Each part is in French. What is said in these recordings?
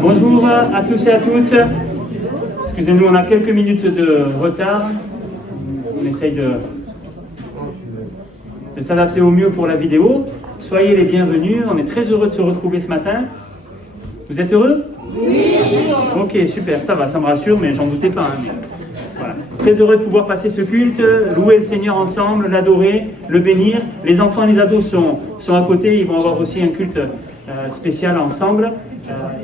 Bonjour à tous et à toutes. Excusez-nous, on a quelques minutes de retard. On essaye de s'adapter au mieux pour la vidéo. Soyez les bienvenus. On est très heureux de se retrouver ce matin. Vous êtes heureux? Oui. Ok, super, ça va, ça me rassure, mais j'en doutais pas. Voilà. Très heureux de pouvoir passer ce culte, louer le Seigneur ensemble, l'adorer, le bénir. Les enfants et les ados sont à côté. Ils vont avoir aussi un culte spécial ensemble.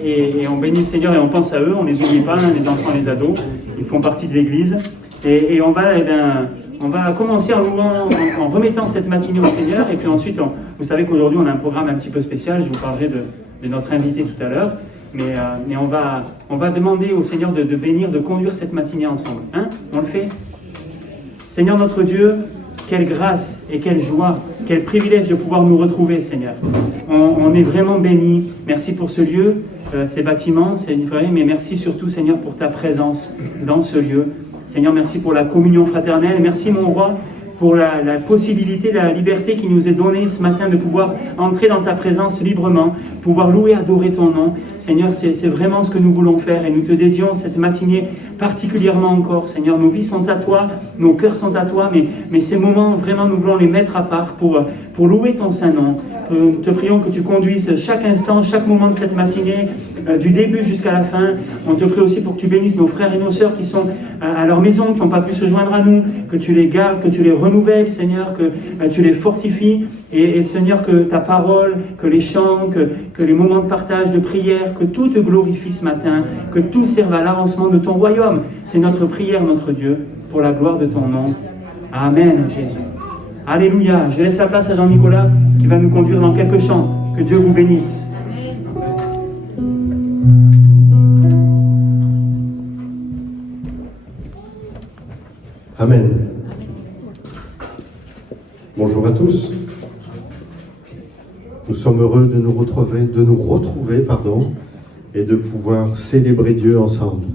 Et on bénit le Seigneur et on pense à eux, on ne les oublie pas, hein, les enfants et les ados, ils font partie de l'Église. Et on va commencer en remettant cette matinée au Seigneur. Et puis ensuite, vous savez qu'aujourd'hui on a un programme un petit peu spécial, je vous parlerai de notre invité tout à l'heure. Mais on va demander au Seigneur de bénir, de conduire cette matinée ensemble. Hein? On le fait? Seigneur notre Dieu, quelle grâce et quelle joie, quel privilège de pouvoir nous retrouver, Seigneur. On est vraiment bénis. Merci pour ce lieu, ces bâtiments, c'est vrai, mais merci surtout, Seigneur, pour ta présence dans ce lieu. Seigneur, merci pour la communion fraternelle. Merci, mon roi, pour la possibilité, la liberté qui nous est donnée ce matin de pouvoir entrer dans ta présence librement, pouvoir louer, adorer ton nom. Seigneur, c'est vraiment ce que nous voulons faire et nous te dédions cette matinée particulièrement encore. Seigneur, nos vies sont à toi, nos cœurs sont à toi, mais ces moments, vraiment, nous voulons les mettre à part pour louer ton Saint-Nom. Nous te prions que tu conduises chaque instant, chaque moment de cette matinée, du début jusqu'à la fin. On te prie aussi pour que tu bénisses nos frères et nos sœurs qui sont à leur maison, qui n'ont pas pu se joindre à nous, que tu les gardes, que tu les renouvelles, Seigneur, que tu les fortifies. Et Seigneur, que ta parole, que les chants, que les moments de partage, de prière, que tout te glorifie ce matin, que tout serve à l'avancement de ton royaume. C'est notre prière, notre Dieu, pour la gloire de ton nom. Amen, Jésus. Alléluia. Je laisse la place à Jean-Nicolas qui va nous conduire dans quelques chants. Que Dieu vous bénisse. Amen. Bonjour à tous. Nous sommes heureux de nous retrouver, et de pouvoir célébrer Dieu ensemble.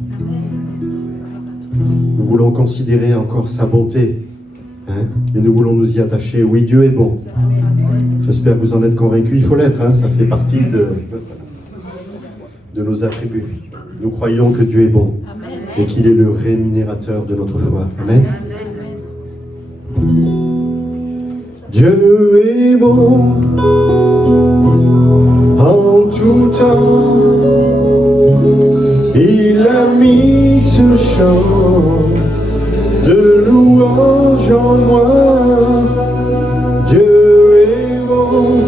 Nous voulons considérer encore sa bonté. Et nous voulons nous y attacher. Oui, Dieu est bon. J'espère que vous en êtes convaincus. Il faut l'être, ça fait partie de nos attributs. Nous croyons que Dieu est bon et qu'il est le rémunérateur de notre foi. Amen. Dieu est bon en tout temps. Il a mis ce chant de louange en moi. Dieu est bon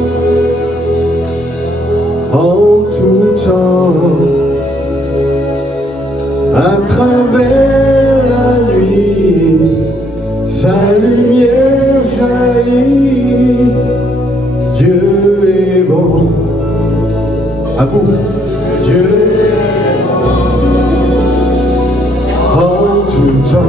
en tout temps. À travers la nuit, sa lumière jaillit. Dieu est bon. À vous. Dieu est bon en tout temps.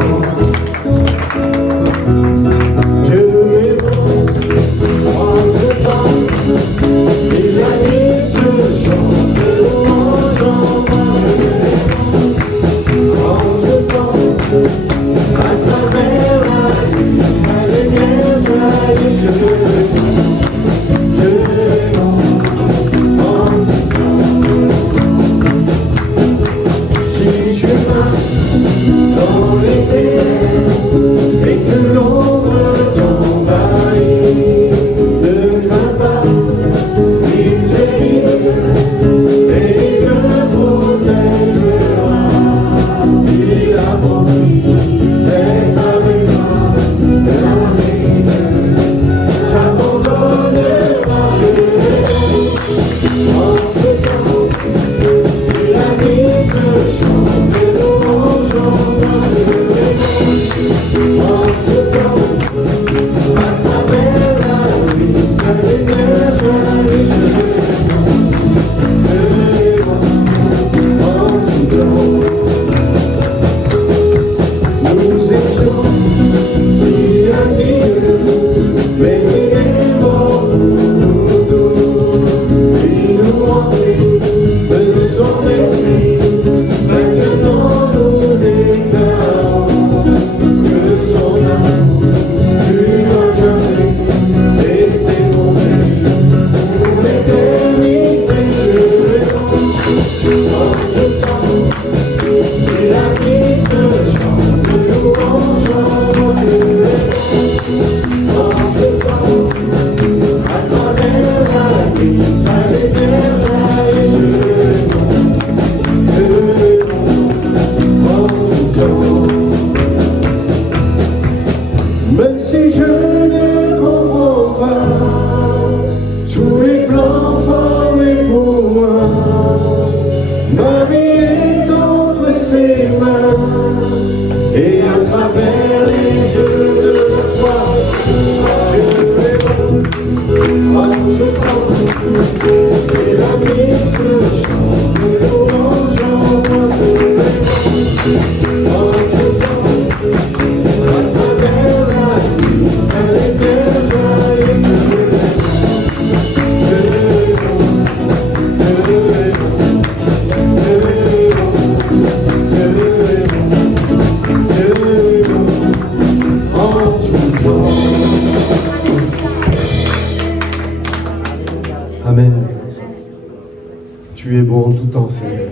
tu es bon en tout temps, Seigneur.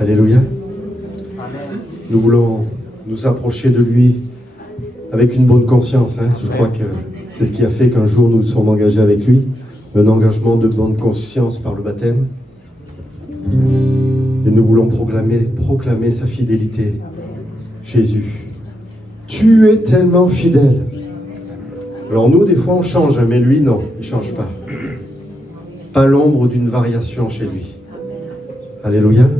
Alléluia. Nous voulons nous approcher de lui avec une bonne conscience. Je crois que c'est ce qui a fait qu'un jour nous nous sommes engagés avec lui. Un engagement de bonne conscience par le baptême. Et nous voulons proclamer sa fidélité. Jésus, tu es tellement fidèle. Alors nous, des fois, on change, mais lui, non, il ne change pas. Pas l'ombre d'une variation chez lui. Alléluia.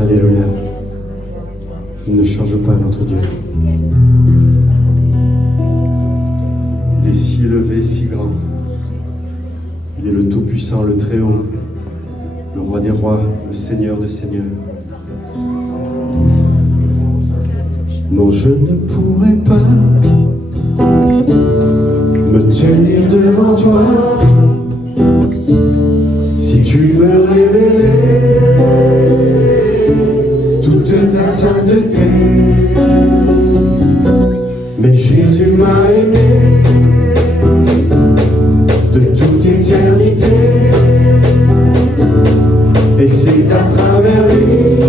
Alléluia. Il ne change pas, notre Dieu. Il est si élevé, si grand. Il est le Tout-Puissant, le Très-Haut, le Roi des Rois, le Seigneur des Seigneurs. Non, je ne pourrais pas me tenir devant toi si Tu me révélais toute ta sainteté, mais Jésus m'a aimé de toute éternité, et c'est à travers lui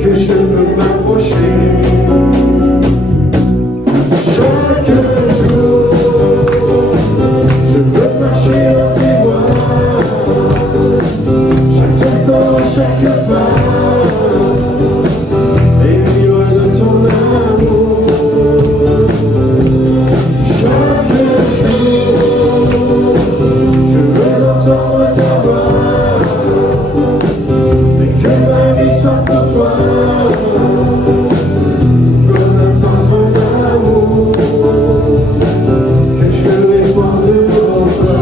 que je peux m'approcher. Chaque jour, je veux marcher dans tes voies, chaque instant, chaque pas, et vivre de ton amour. Chaque jour, je veux entendre ta voix, mais que ma vie soit pour toi, comme un parfum d'amour, que je réponds devant toi.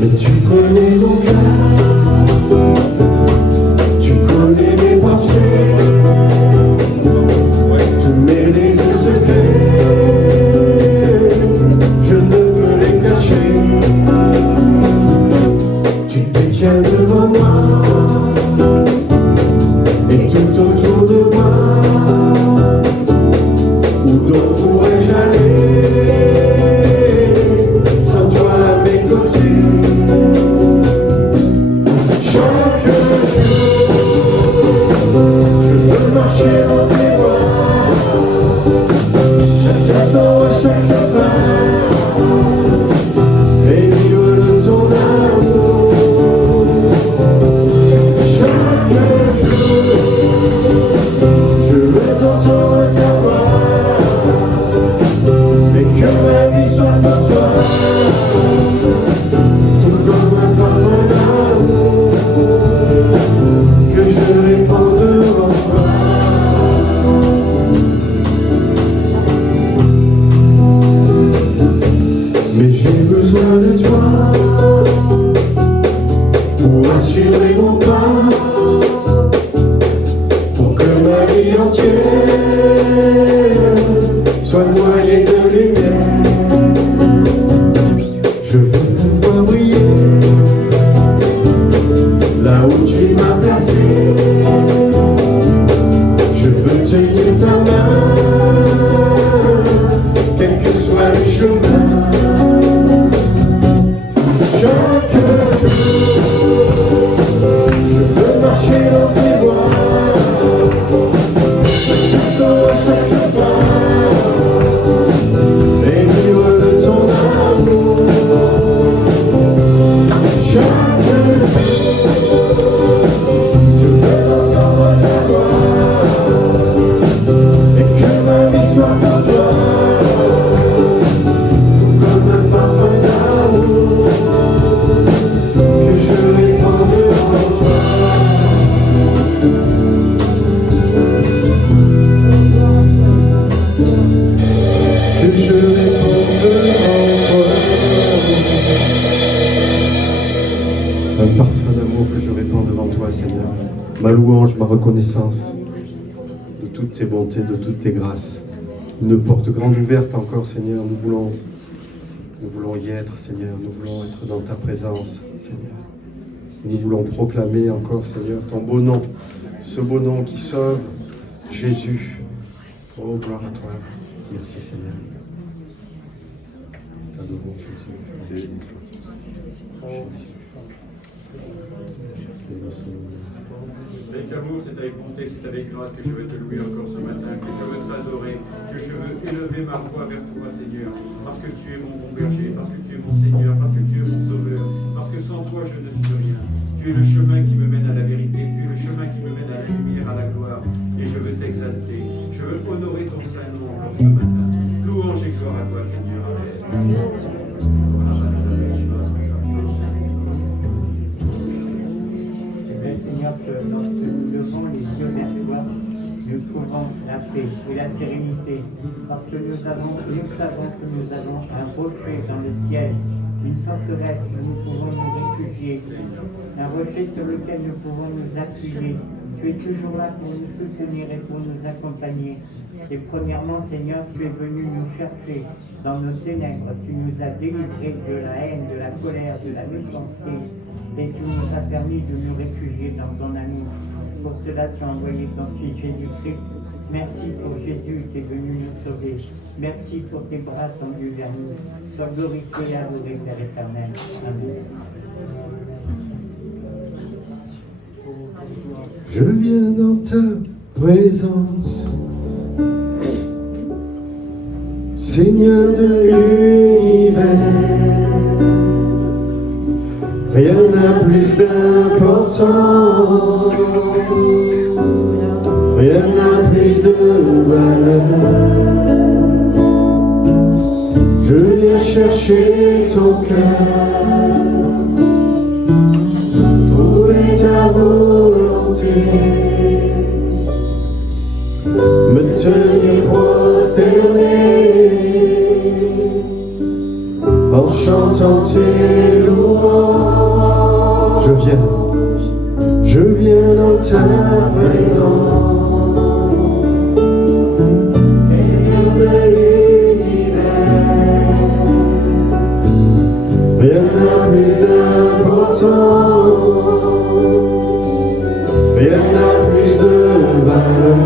Mais tu connais mon cœur, tu connais mes pensées, tous mes désirs secrets, je ne peux les cacher. Tu te tiens devant moi, et tout autour de moi. Où donc pourrais-je aller sans toi à mes côtés? Chaque jour, je veux marcher dans tes voies, chaque instant, chaque pas, et vivre de ton amour. Chaque jour, je veux t'entendre ta voix, mais que ma vie soit pour toi, tout comme un parfum d'amour, que je répands devant toi. Mais j'ai besoin de toi pour assurer mon pas, pour que ma vie entière soit noyée de lumière. Je veux pouvoir briller là où tu m'as placé. Je veux tenir ta main, quel que soit le chemin. Chaque jour, je veux marcher dans tes voies, chaque instant, chaque pas, et vivre de ton amour. Chaque jour, je veux entendre ta voix, et que ma vie soit pour toi, tout comme un parfum d'amour, que je répands devant toi. Que je réponds devant toi. Un parfum d'amour que je répands devant toi, Seigneur. Ma louange, ma reconnaissance de toutes tes bontés, de toutes tes grâces. Une porte grande ouverte encore, Seigneur. Nous voulons y être, Seigneur. Nous voulons être dans ta présence, Seigneur. Nous voulons proclamer encore, Seigneur, ton beau nom, ce beau nom qui sauve, Jésus. Oh, gloire à toi. Merci, Seigneur. T'adorons, Jésus. Avec amour, c'est avec bonté, c'est avec grâce que je veux te louer encore ce matin, que je veux t'adorer, que je veux élever ma voix vers toi, Seigneur, parce que tu es mon bon berger, parce que tu es mon Seigneur, parce que tu es mon Sauveur, parce que sans toi je ne suis rien. Tu es le chemin qui me mène à la vérité, tu es le chemin qui me mène à la lumière, à la gloire, et je veux t'exalter. Je veux honorer ton saint nom encore ce matin. Louange et gloire à toi, Seigneur. Seigneur, que lorsque nous levons les yeux vers toi, nous trouvons la paix et la sérénité, parce que nous savons que nous avons un rocher dans le ciel, une forteresse où nous pouvons nous réfugier, un rocher sur lequel nous pouvons nous appuyer, Tu es toujours là pour nous soutenir et pour nous accompagner. Et premièrement, Seigneur, tu es venu nous chercher dans nos ténèbres. Tu nous as délivrés de la haine, de la colère, de la méchanceté. Et tu nous as permis de nous réfugier dans ton amour. Pour cela, tu as envoyé ton Fils Jésus-Christ. Merci pour Jésus qui est venu nous sauver. Merci pour tes bras tendus vers nous. Sois glorifié et adoré, Père éternel. Amen. Je viens dans ta présence, Seigneur de l'univers. Rien n'a plus d'importance, rien n'a plus de valeur. Je viens chercher ton cœur, trouver ta volonté, me tenir prosterné en chantant tes louanges. Je viens dans ta présence, Seigneur de l'univers. Rien n'a plus d'importance, rien n'a plus de valeur.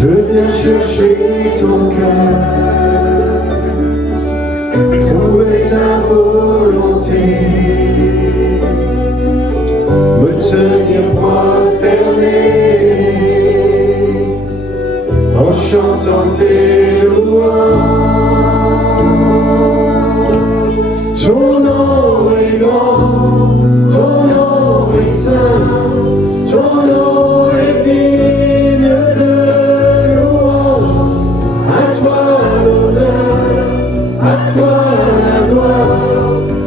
Je viens chercher ton cœur, trouver ta volonté, me tenir prosterné en chantant tes louanges. Ton nom est grand, ton nom est saint, ton nom est digne de louange. À toi l'honneur, à toi la gloire,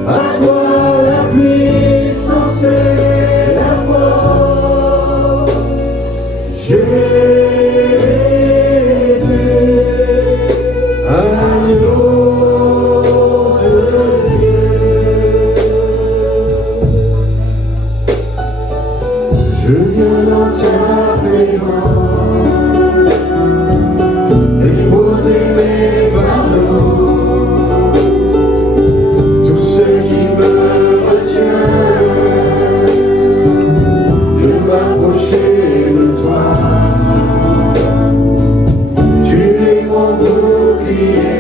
à toi la puissance et la force. Jésus, agneau de Dieu. Je viens dans ta présence, déposer mes fardeaux, tout ce qui me retient de m'approcher de toi. Tu es mon bouclier,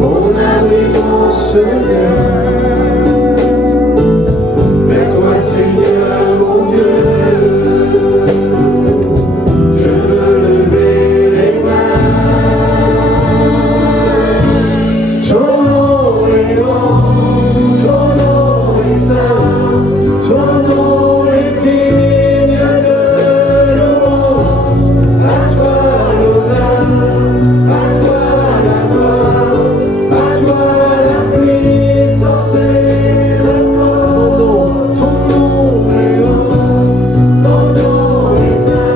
mon abri, mon seul lien. Vers toi, Seigneur, mon Dieu, je veux lever les mains. Ton nom est grand, ton nom est saint, ton nom est digne de louange. À toi l'honneur, à toi la gloire, à toi la puissance et la force. Ton nom est grand, ton nom est saint,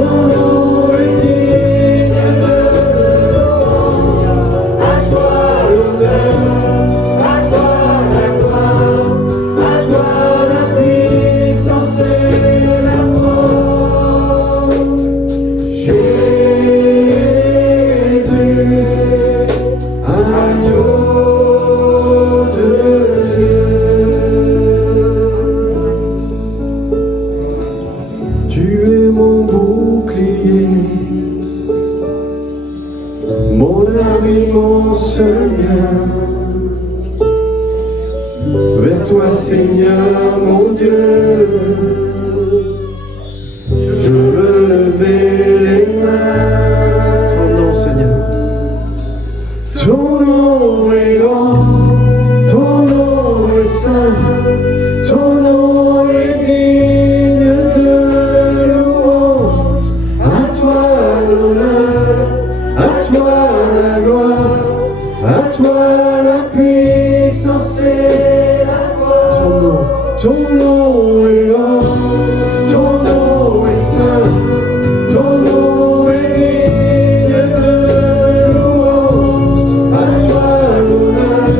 ton nom est digne de louange. À toi l'honneur, à toi la gloire, à toi la puissance et la force. Jésus, agneau de Dieu. Tu es mon bouclier, mon ami, mon seul lien. Vers toi, Seigneur, mon Dieu, je veux lever les mains. Ton nom, Seigneur. Ton nom est grand, ton nom est saint, ton nom est digne de louange. À toi l'honneur, à toi la gloire, à toi la puissance et la force. Ton nom est grand, ton nom est saint, ton nom est digne de louange. À toi l'honneur,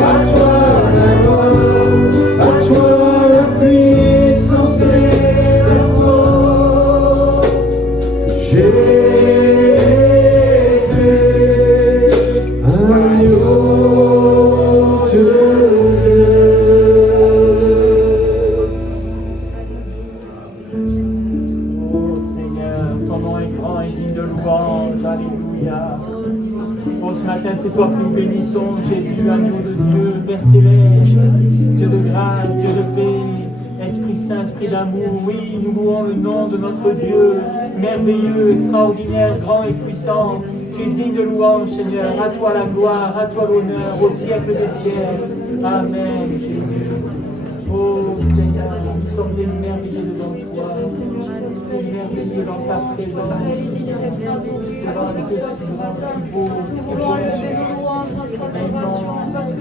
à toi la gloire, toi que nous bénissons, Jésus, agneau de Dieu, Père céleste, Dieu de grâce, Dieu de paix, Esprit Saint, Esprit d'amour. Oui, nous louons le nom de notre Dieu, merveilleux, extraordinaire, grand et puissant. Tu es digne de louange, Seigneur. À toi la gloire, à toi l'honneur, au siècle des siècles. Amen, Jésus. Oh Seigneur, nous sommes émerveillés devant toi, émerveillés dans ta présence, devant un Dieu si grand, si beau, si bon,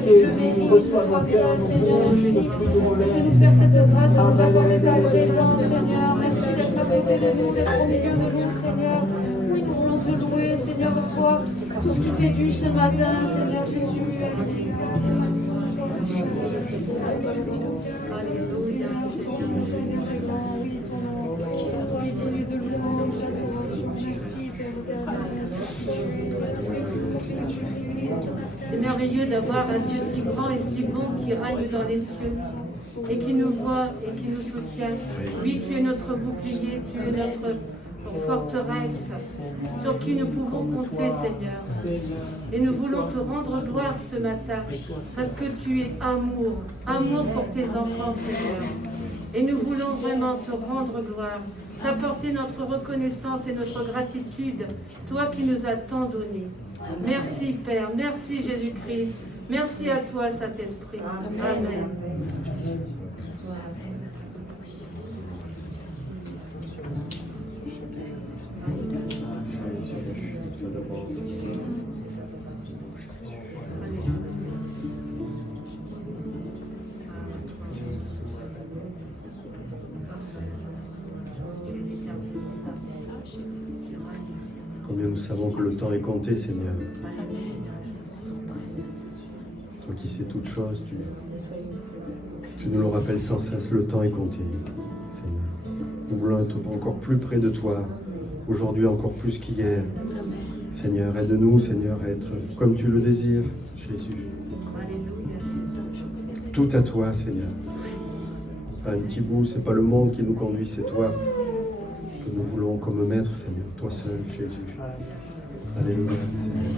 Jésus, reçois nos cœurs, nos bouches, le fruit de nos lèvres. De nous faire cette grâce de nous accorder ta présence, Seigneur. Merci d'être à côté de nous, d'être au milieu de nous, Seigneur. Oui, nous voulons te louer, Seigneur, reçois tout ce qui t'est dû ce matin, Seigneur Jésus. Alléluia. Oui, ton nom qui est digne de louange, d'adoration. Merci, Père éternel. C'est merveilleux d'avoir un Dieu si grand et si bon qui règne dans les cieux et qui nous voit et qui nous soutient. Oui, tu es notre bouclier, tu es notre forteresse sur qui nous pouvons compter, Seigneur. Et nous voulons te rendre gloire ce matin parce que tu es amour, amour pour tes enfants, Seigneur. Et nous voulons vraiment te rendre gloire, t'apporter notre reconnaissance et notre gratitude, toi qui nous as tant donné. Merci Père, merci Jésus-Christ, merci à toi Saint-Esprit. Amen. Combien nous savons que le temps est compté, Seigneur. Toi qui sais toutes choses, tu nous le rappelles sans cesse, le temps est compté, Seigneur. Nous voulons être encore plus près de toi, aujourd'hui encore plus qu'hier. Seigneur, aide-nous, Seigneur, à être comme tu le désires, Jésus. Tout à toi, Seigneur. Pas un petit bout, c'est pas le monde qui nous conduit, c'est toi que nous voulons comme maître, Seigneur. Toi seul, Jésus. Alléluia, Seigneur.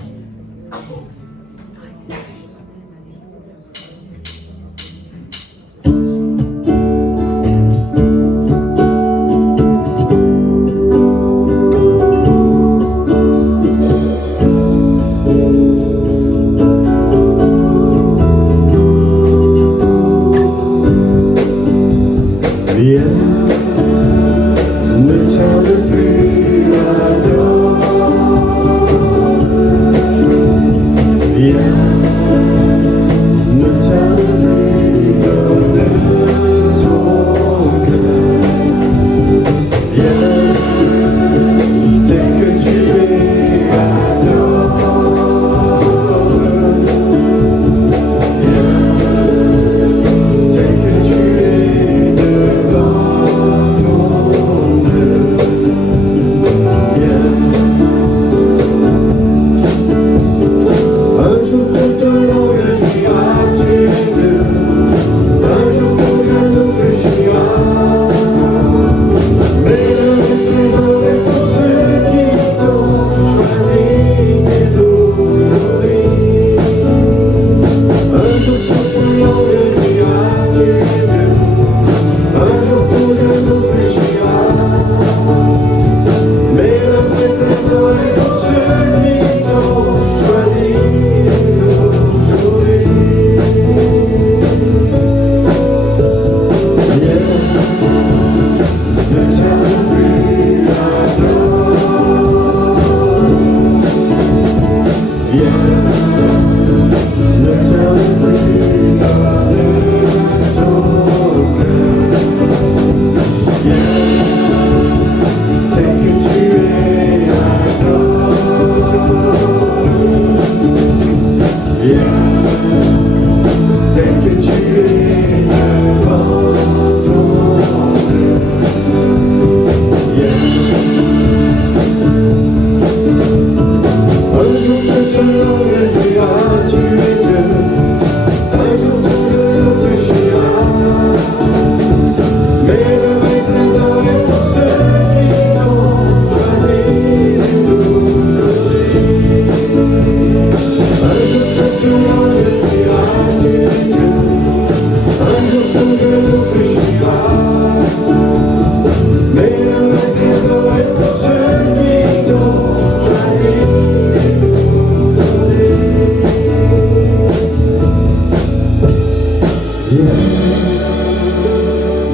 Viens,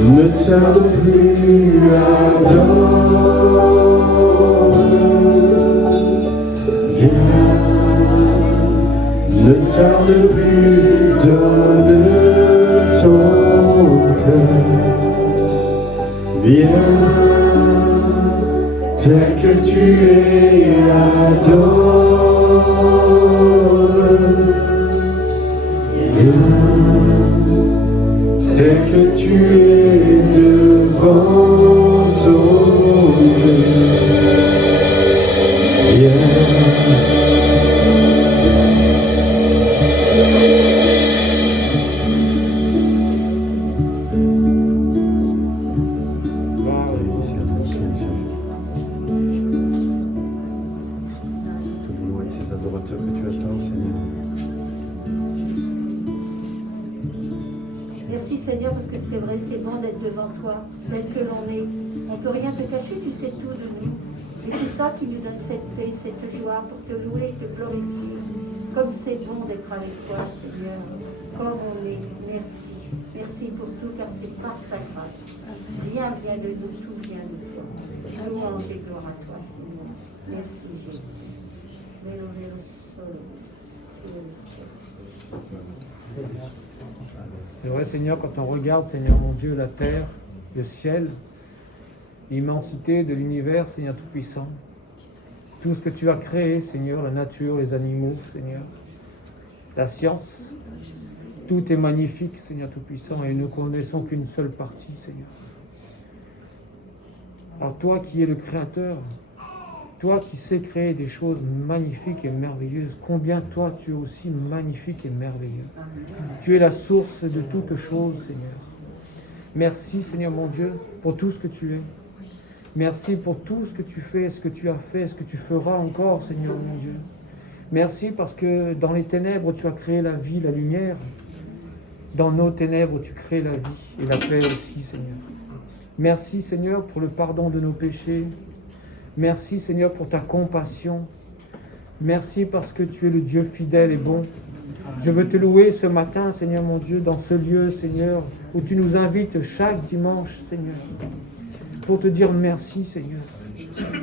ne tarde plus à viens, ne tarde plus, donne ton cœur. Viens, tel que tu es, adore. Viens, tel que tu es devant ton Dieu. Viens. Merci Seigneur, parce que c'est vrai, c'est bon d'être devant toi, tel que l'on est. On ne peut rien te cacher, tu sais tout de nous. Et c'est ça qui nous donne cette paix, cette joie pour te louer et te glorifier. Comme c'est bon d'être avec toi, Seigneur, comme on est. Merci. Merci pour tout, car c'est par ta grâce. Rien vient de nous, tout vient de toi. Louange et gloire à toi, Seigneur. Merci Jésus. C'est vrai, Seigneur, quand on regarde, Seigneur mon Dieu, la terre, le ciel, l'immensité de l'univers, Seigneur Tout-Puissant, tout ce que tu as créé, Seigneur, la nature, les animaux, Seigneur, la science, tout est magnifique, Seigneur Tout-Puissant, et nous ne connaissons qu'une seule partie, Seigneur. Alors toi qui es le Créateur, toi qui sais créer des choses magnifiques et merveilleuses, combien toi tu es aussi magnifique et merveilleux. Tu es la source de toutes choses, Seigneur. Merci, Seigneur mon Dieu, pour tout ce que tu es. Merci pour tout ce que tu fais, ce que tu as fait, ce que tu feras encore, Seigneur mon Dieu. Merci parce que dans les ténèbres, tu as créé la vie, la lumière. Dans nos ténèbres, tu crées la vie et la paix aussi, Seigneur. Merci, Seigneur, pour le pardon de nos péchés. Merci, Seigneur, pour ta compassion. Merci parce que tu es le Dieu fidèle et bon. Je veux te louer ce matin, Seigneur mon Dieu, dans ce lieu, Seigneur, où tu nous invites chaque dimanche, Seigneur, pour te dire merci, Seigneur.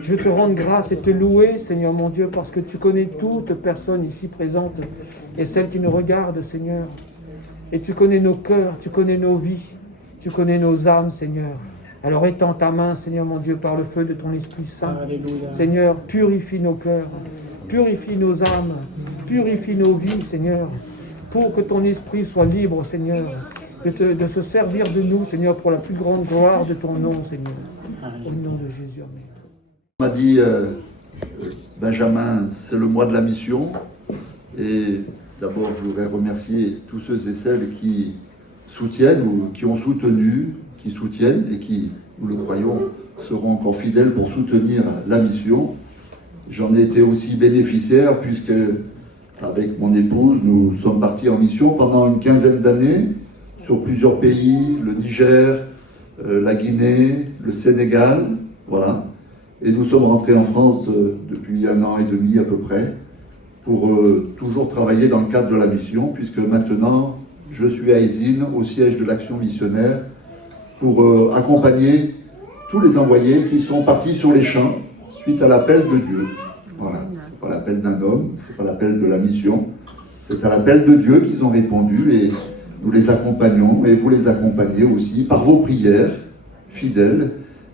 Je veux te rendre grâce et te louer, Seigneur mon Dieu, parce que tu connais toutes personnes ici présentes et celles qui nous regardent, Seigneur. Et tu connais nos cœurs, tu connais nos vies, tu connais nos âmes, Seigneur. Alors étends ta main, Seigneur mon Dieu, par le feu de ton Esprit Saint. Alléluia. Seigneur, purifie nos cœurs, purifie nos âmes, purifie nos vies, Seigneur, pour que ton Esprit soit libre, Seigneur, de se servir de nous, Seigneur, pour la plus grande gloire de ton nom, Seigneur. Au nom de Jésus, amen. On m'a dit, Benjamin, c'est le mois de la mission. Et d'abord, je voudrais remercier tous ceux et celles qui soutiennent ou qui ont soutenu, qui soutiennent et qui, nous le croyons, seront encore fidèles pour soutenir la mission. J'en ai été aussi bénéficiaire puisque, avec mon épouse, nous sommes partis en mission pendant une quinzaine d'années sur plusieurs pays, le Niger, la Guinée, le Sénégal, voilà. Et nous sommes rentrés en France depuis 1 an et demi à peu près pour toujours travailler dans le cadre de la mission, puisque maintenant je suis à Eysines, au siège de l'Action missionnaire, pour accompagner tous les envoyés qui sont partis sur les champs suite à l'appel de Dieu. Voilà, c'est pas l'appel d'un homme, c'est pas l'appel de la mission, c'est à l'appel de Dieu qu'ils ont répondu et nous les accompagnons et vous les accompagnez aussi par vos prières fidèles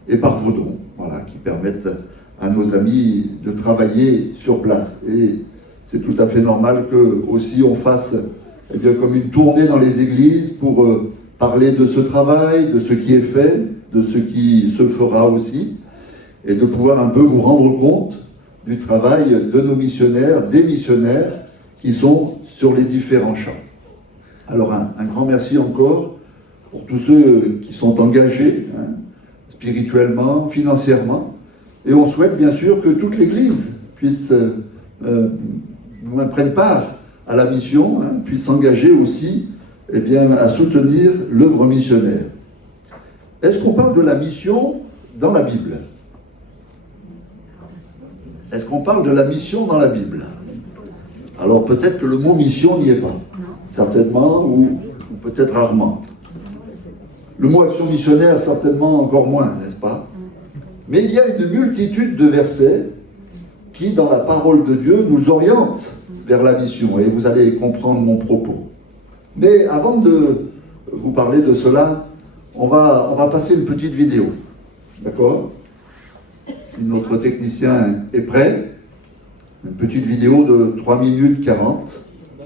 et par vos dons, voilà, qui permettent à nos amis de travailler sur place. Et c'est tout à fait normal que aussi on fasse eh bien, comme une tournée dans les églises pour parler de ce travail, de ce qui est fait, de ce qui se fera aussi, et de pouvoir un peu vous rendre compte du travail de nos missionnaires, des missionnaires qui sont sur les différents champs. Alors un grand merci encore pour tous ceux qui sont engagés, spirituellement, financièrement, et on souhaite bien sûr que toute l'Église puisse prenne part à la mission, puisse s'engager aussi eh bien, à soutenir l'œuvre missionnaire. Est-ce qu'on parle de la mission dans la Bible? Est-ce qu'on parle de la mission dans la Bible? Alors peut-être que le mot mission n'y est pas, certainement, ou ou peut-être rarement. Le mot action missionnaire, certainement encore moins, n'est-ce pas? Mais il y a une multitude de versets qui, dans la parole de Dieu, nous orientent vers la mission, et vous allez comprendre mon propos. Mais avant de vous parler de cela, on va passer une petite vidéo. D'accord? Si notre technicien est prêt, une petite vidéo de 3 minutes 40.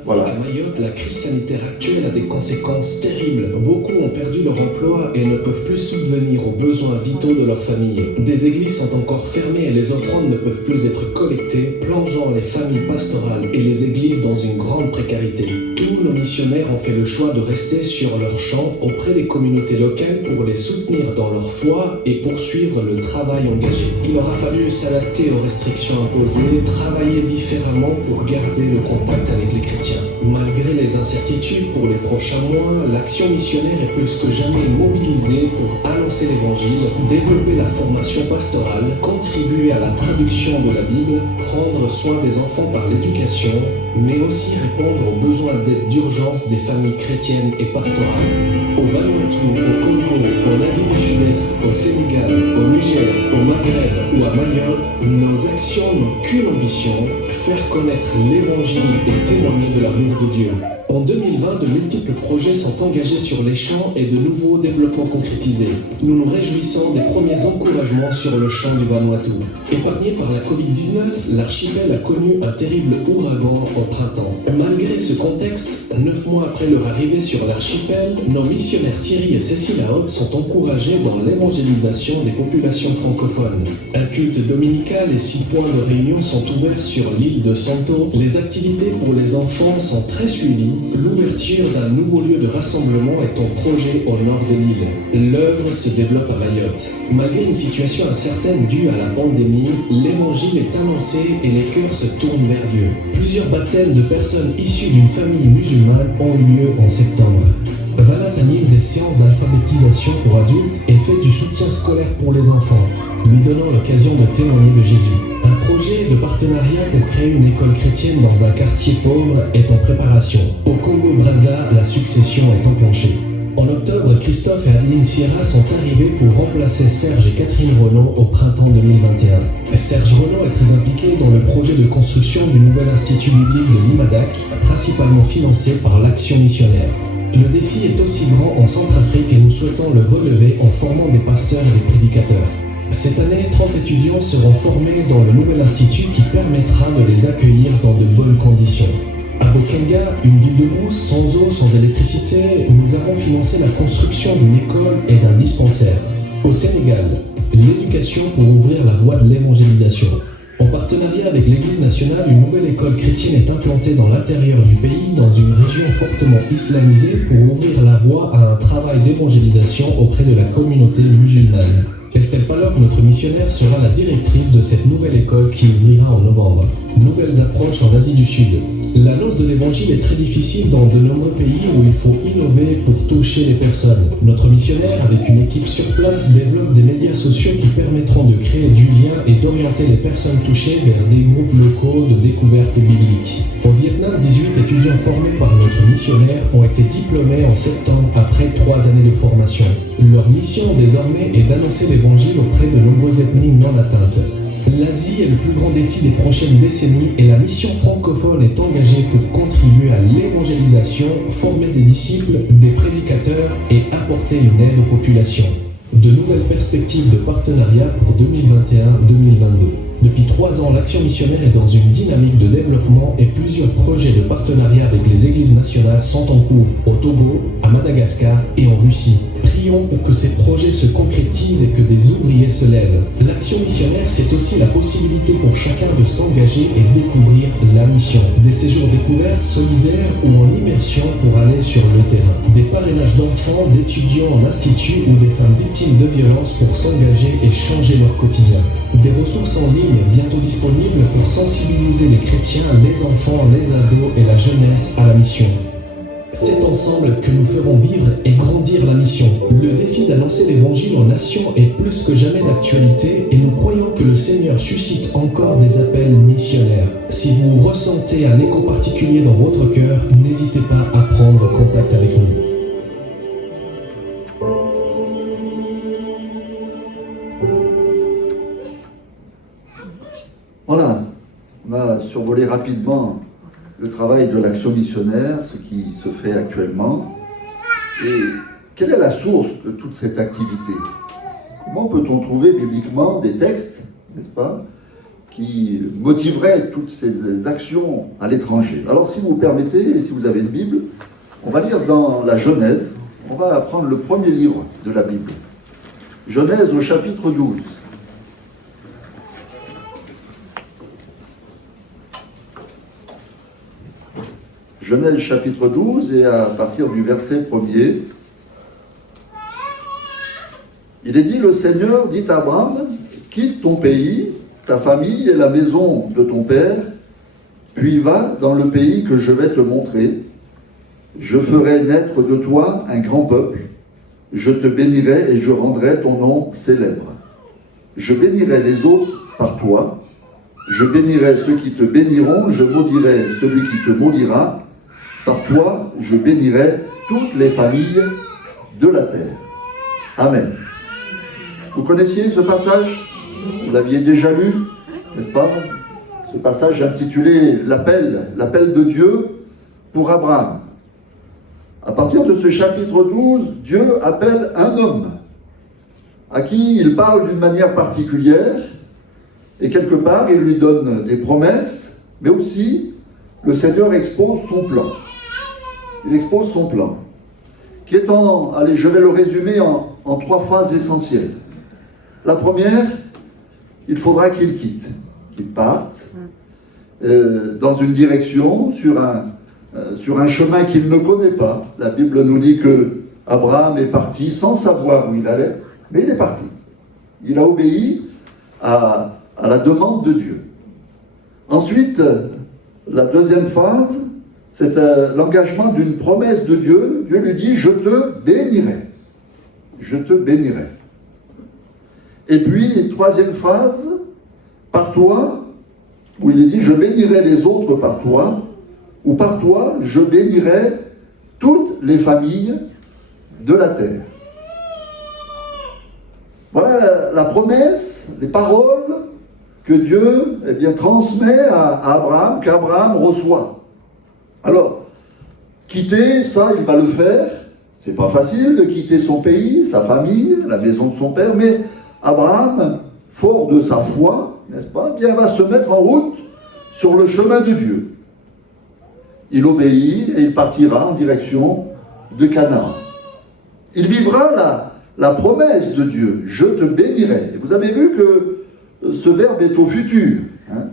Voilà. À Mayotte, la crise sanitaire actuelle a des conséquences terribles. Beaucoup ont perdu leur emploi et ne peuvent plus subvenir aux besoins vitaux de leur famille. Des églises sont encore fermées et les offrandes ne peuvent plus être collectées, plongeant les familles pastorales et les églises dans une grande précarité. Tous nos missionnaires ont fait le choix de rester sur leur champ auprès des communautés locales pour les soutenir dans leur foi et poursuivre le travail engagé. Il aura fallu s'adapter aux restrictions imposées, travailler différemment pour garder le contact avec les chrétiens. Malgré les incertitudes pour les prochains mois, l'action missionnaire est plus que jamais mobilisée pour annoncer l'évangile, développer la formation pastorale, contribuer à la traduction de la Bible, prendre soin des enfants par l'éducation, mais aussi répondre aux besoins d'aide d'urgence des familles chrétiennes et pastorales. Au Vanuatu, au Congo, en Asie du Sud-Est, au Sénégal, au Niger, au Maghreb ou à Mayotte, nos actions n'ont qu'une ambition, faire connaître l'évangile et témoigner de l'amour de Dieu. En 2020, de multiples projets sont engagés sur les champs et de nouveaux développements concrétisés. Nous nous réjouissons des premiers encouragements sur le champ du Vanuatu. Épargné par la Covid-19, l'archipel a connu un terrible ouragan au printemps. Malgré ce contexte, 9 mois après leur arrivée sur l'archipel, nos missionnaires Thierry et Cécile Haute sont encouragés dans l'évangélisation des populations francophones. Un culte dominical et 6 points de réunion sont ouverts sur l'île de Santo. Les activités pour les enfants sont très suivies. L'ouverture d'un nouveau lieu de rassemblement est en projet au nord de l'île. L'œuvre se développe à Mayotte. Malgré une situation incertaine due à la pandémie, l'évangile est annoncé et les cœurs se tournent vers Dieu. Plusieurs baptêmes de personnes issues d'une famille musulmane ont eu lieu en septembre. Vanat anime des séances d'alphabétisation pour adultes et fait du soutien scolaire pour les enfants, lui donnant l'occasion de témoigner de Jésus. Un projet de partenariat pour créer une école chrétienne dans un quartier pauvre est en préparation. Au Congo-Brazza, la succession est enclenchée. En octobre, Christophe et Adeline Sierra sont arrivés pour remplacer Serge et Catherine Renaud au printemps 2021. Serge Renaud est très impliqué dans le projet de construction du nouvel institut biblique de l'Imadac, principalement financé par l'Action missionnaire. Le défi est aussi grand en Centrafrique et nous souhaitons le relever en formant des pasteurs et des prédicateurs. Cette année, 30 étudiants seront formés dans le nouvel institut qui permettra de les accueillir dans de bonnes conditions. À Bokenga, une ville de brousse, sans eau, sans électricité, nous avons financé la construction d'une école et d'un dispensaire. Au Sénégal, l'éducation pour ouvrir la voie de l'évangélisation. En partenariat avec l'Église nationale, une nouvelle école chrétienne est implantée dans l'intérieur du pays, dans une région fortement islamisée, pour ouvrir la voie à un travail d'évangélisation auprès de la communauté musulmane. Estelle Palloc, notre missionnaire, sera la directrice de cette nouvelle école qui ouvrira en novembre. Nouvelles approches en Asie du Sud. L'annonce de l'évangile est très difficile dans de nombreux pays où il faut innover pour toucher les personnes. Notre missionnaire, avec une équipe sur place, développe des médias sociaux qui permettront de créer du lien et d'orienter les personnes touchées vers des groupes locaux de découverte biblique. Au Vietnam, 18 étudiants formés par notre missionnaire ont été diplômés en septembre après 3 années de formation. Leur mission désormais est d'annoncer l'évangile auprès de nombreuses ethnies non atteintes. L'Asie est le plus grand défi des prochaines décennies et la mission francophone est engagée pour contribuer à l'évangélisation, former des disciples, des prédicateurs et apporter une aide aux populations. De nouvelles perspectives de partenariat pour 2021-2022. Depuis 3 ans, l'Action missionnaire est dans une dynamique de développement et plusieurs projets de partenariat avec les églises nationales sont en cours au Togo, à Madagascar et en Russie. Prions pour que ces projets se concrétisent et que des ouvriers se lèvent. L'Action missionnaire, c'est aussi la possibilité pour chacun de s'engager et découvrir la mission. Des séjours découvertes, solidaires ou en immersion pour aller sur le terrain. Des parrainages d'enfants, d'étudiants en institut ou des femmes victimes de violences pour s'engager et changer leur quotidien. Des ressources en ligne bientôt disponibles pour sensibiliser les chrétiens, les enfants, les ados et la jeunesse à la mission. C'est ensemble que nous ferons vivre et grandir la mission. Le défi d'annoncer l'évangile aux nations est plus que jamais d'actualité et nous croyons que le Seigneur suscite encore des appels missionnaires. Si vous ressentez un écho particulier dans votre cœur, n'hésitez pas à prendre contact avec nous. survoler rapidement le travail de l'action missionnaire, ce qui se fait actuellement. Et quelle est la source de toute cette activité? Comment peut-on trouver bibliquement des textes, n'est-ce pas, qui motiveraient toutes ces actions à l'étranger? Alors si vous permettez, et si vous avez une Bible, on va lire dans la Genèse, on va apprendre le premier livre de la Bible. Genèse au chapitre 12. Genèse chapitre 12 et à partir du verset 1er, il est dit, le Seigneur dit à Abraham, quitte ton pays, ta famille et la maison de ton père, puis va dans le pays que je vais te montrer. Je ferai naître de toi un grand peuple, je te bénirai et je rendrai ton nom célèbre. Je bénirai les autres par toi, je bénirai ceux qui te béniront, je maudirai celui qui te maudira. Par toi, je bénirai toutes les familles de la terre. Amen. Vous connaissiez ce passage? Vous l'aviez déjà lu, n'est-ce pas? Ce passage intitulé l'appel de Dieu pour Abraham. À partir de ce chapitre 12, Dieu appelle un homme à qui il parle d'une manière particulière et quelque part il lui donne des promesses, mais aussi le Seigneur expose son plan. Il expose son plan, qui est allez, je vais le résumer en 3 phases essentielles. La première, il faudra qu'il quitte, qu'il parte dans une direction, sur un chemin qu'il ne connaît pas. La Bible nous dit que Abraham est parti sans savoir où il allait, mais il est parti. Il a obéi à la demande de Dieu. Ensuite, la deuxième phase, c'est l'engagement d'une promesse de Dieu. Dieu lui dit, je te bénirai. Je te bénirai. Et puis, troisième phase, par toi, où il est dit, je bénirai les autres par toi, ou par toi, je bénirai toutes les familles de la terre. Voilà la promesse, les paroles que Dieu transmet à Abraham, qu'Abraham reçoit. Alors, quitter, ça, il va le faire. C'est pas facile de quitter son pays, sa famille, la maison de son père, mais Abraham, fort de sa foi, n'est-ce pas, bien va se mettre en route sur le chemin de Dieu. Il obéit et il partira en direction de Canaan. Il vivra la promesse de Dieu, je te bénirai. Et vous avez vu que ce verbe est au futur. Hein.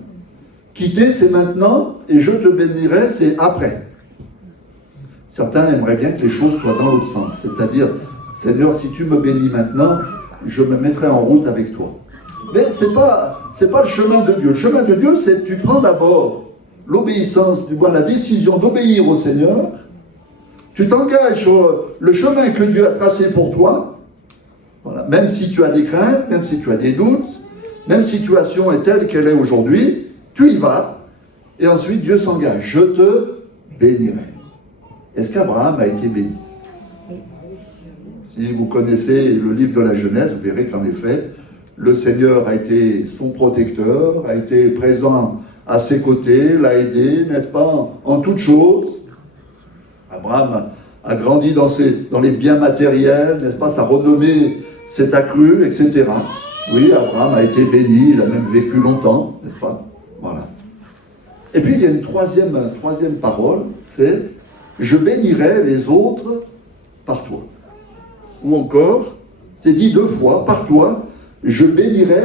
Quitter, c'est maintenant, et je te bénirai, c'est après. Certains aimeraient bien que les choses soient dans l'autre sens, c'est-à-dire, Seigneur, si tu me bénis maintenant, je me mettrai en route avec toi. Mais c'est pas le chemin de Dieu. Le chemin de Dieu, c'est que tu prends d'abord l'obéissance, tu vois, la décision d'obéir au Seigneur, tu t'engages sur le chemin que Dieu a tracé pour toi, voilà. Même si tu as des craintes, même si tu as des doutes, même si la situation est telle qu'elle est aujourd'hui, tu y vas, et ensuite Dieu s'engage, je te bénirai. Est-ce qu'Abraham a été béni? Si vous connaissez le livre de la Genèse, vous verrez qu'en effet, le Seigneur a été son protecteur, a été présent à ses côtés, l'a aidé, n'est-ce pas, en toutes choses. Abraham a grandi dans les biens matériels, n'est-ce pas, sa renommée s'est accrue, etc. Oui, Abraham a été béni, il a même vécu longtemps, n'est-ce pas? Voilà. Et puis il y a une troisième parole, c'est « Je bénirai les autres par toi ». Ou encore, c'est dit 2 fois, par toi, je bénirai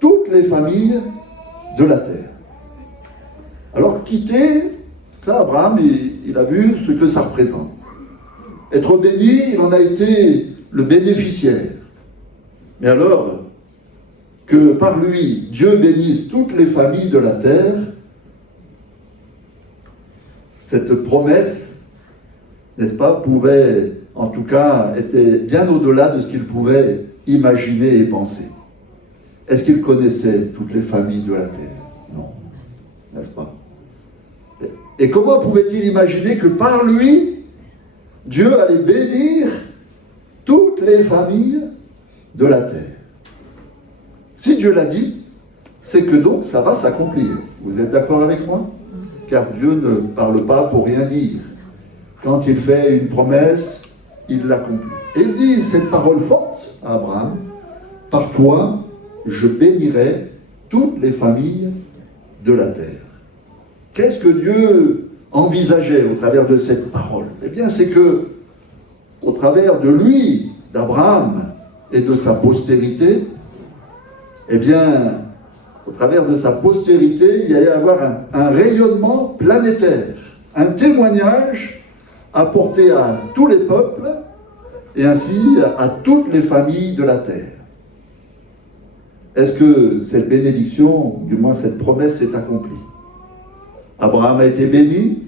toutes les familles de la terre. Alors quitter, ça Abraham, il a vu ce que ça représente. Être béni, il en a été le bénéficiaire. Mais alors, que par lui, Dieu bénisse toutes les familles de la terre, cette promesse, n'est-ce pas, pouvait, en tout cas, était bien au-delà de ce qu'il pouvait imaginer et penser. Est-ce qu'il connaissait toutes les familles de la terre? Non, n'est-ce pas? Et comment pouvait-il imaginer que par lui, Dieu allait bénir toutes les familles de la terre? Si Dieu l'a dit, c'est que donc ça va s'accomplir. Vous êtes d'accord avec moi? Car Dieu ne parle pas pour rien dire. Quand il fait une promesse, il l'accomplit. Et il dit cette parole forte à Abraham, par toi, je bénirai toutes les familles de la terre. Qu'est-ce que Dieu envisageait au travers de cette parole? Eh bien, c'est que, au travers de lui, d'Abraham et de sa postérité, eh bien, au travers de sa postérité, il y allait avoir un rayonnement planétaire, un témoignage apporté à tous les peuples et ainsi à toutes les familles de la terre. Est-ce que cette bénédiction, du moins cette promesse, s'est accomplie? Abraham a été béni,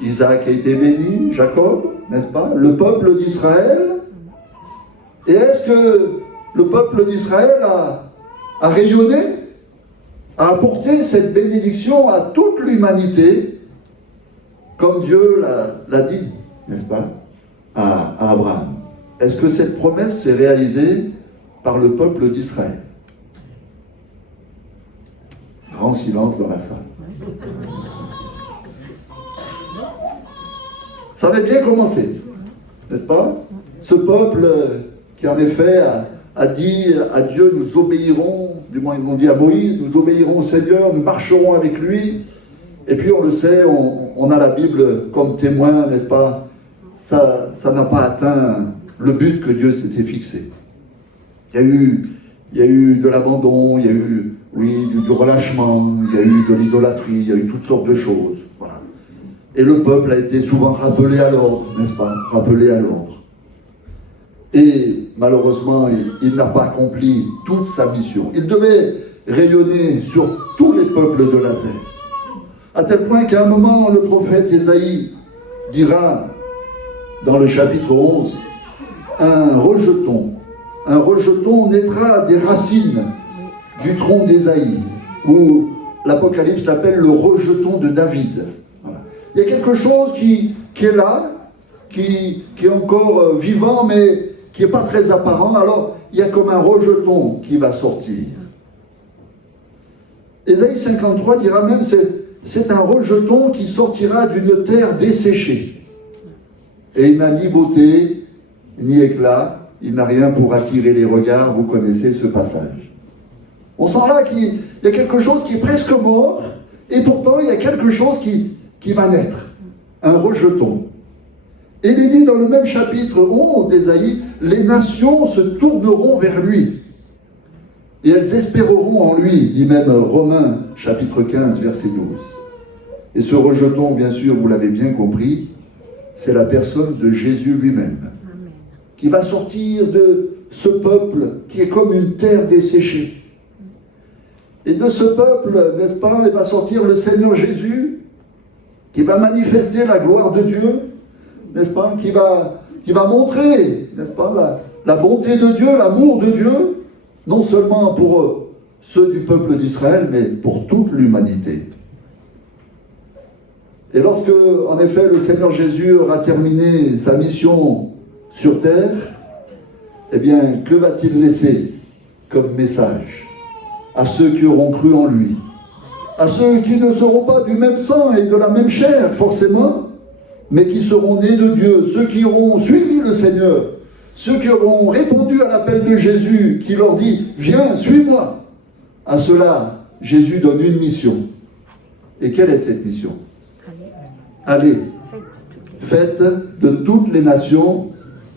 Isaac a été béni, Jacob, n'est-ce pas? Le peuple d'Israël. Et est-ce que le peuple d'Israël a rayonné, a apporté cette bénédiction à toute l'humanité, comme Dieu l'a dit, n'est-ce pas, à Abraham? Est-ce que cette promesse s'est réalisée par le peuple d'Israël? Grand silence dans la salle. Ça avait bien commencé, n'est-ce pas? Ce peuple qui en effet a dit à Dieu, nous obéirons, du moins ils m'ont dit à Moïse, nous obéirons au Seigneur, nous marcherons avec lui. Et puis on le sait, on a la Bible comme témoin, n'est-ce pas? Ça n'a pas atteint le but que Dieu s'était fixé. Il y a eu de l'abandon, il y a eu, oui, du relâchement, il y a eu de l'idolâtrie, il y a eu toutes sortes de choses. Voilà. Et le peuple a été souvent rappelé à l'ordre, n'est-ce pas? Rappelé à l'ordre. Et malheureusement, il n'a pas accompli toute sa mission. Il devait rayonner sur tous les peuples de la terre. À tel point qu'à un moment, le prophète Ésaïe dira, dans le chapitre 11, un rejeton naîtra des racines du tronc d'Ésaïe, où l'Apocalypse l'appelle le rejeton de David. Voilà. Il y a quelque chose qui est là, qui est encore vivant, mais qui n'est pas très apparent. Alors, il y a comme un rejeton qui va sortir. Ésaïe 53 dira même, c'est un rejeton qui sortira d'une terre desséchée. Et il n'a ni beauté, ni éclat, il n'a rien pour attirer les regards, vous connaissez ce passage. On sent là qu'il y a quelque chose qui est presque mort, et pourtant il y a quelque chose qui va naître, un rejeton. Et il est dit dans le même chapitre 11 d'Ésaïe, les nations se tourneront vers lui, et elles espéreront en lui, dit même Romains chapitre 15, verset 12. Et ce rejeton, bien sûr, vous l'avez bien compris, c'est la personne de Jésus lui-même, qui va sortir de ce peuple qui est comme une terre desséchée. Et de ce peuple, n'est-ce pas, il va sortir le Seigneur Jésus, qui va manifester la gloire de Dieu, n'est-ce pas, qui va montrer, n'est-ce pas, la bonté de Dieu, l'amour de Dieu, non seulement pour ceux du peuple d'Israël, mais pour toute l'humanité. Et lorsque, en effet, le Seigneur Jésus aura terminé sa mission sur terre, eh bien, que va-t-il laisser comme message à ceux qui auront cru en lui, à ceux qui ne seront pas du même sang et de la même chair, forcément, mais qui seront nés de Dieu, ceux qui auront suivi le Seigneur, ceux qui auront répondu à l'appel de Jésus, qui leur dit « Viens, suis-moi ». À cela, Jésus donne une mission. Et quelle est cette mission? Allez, faites de toutes les nations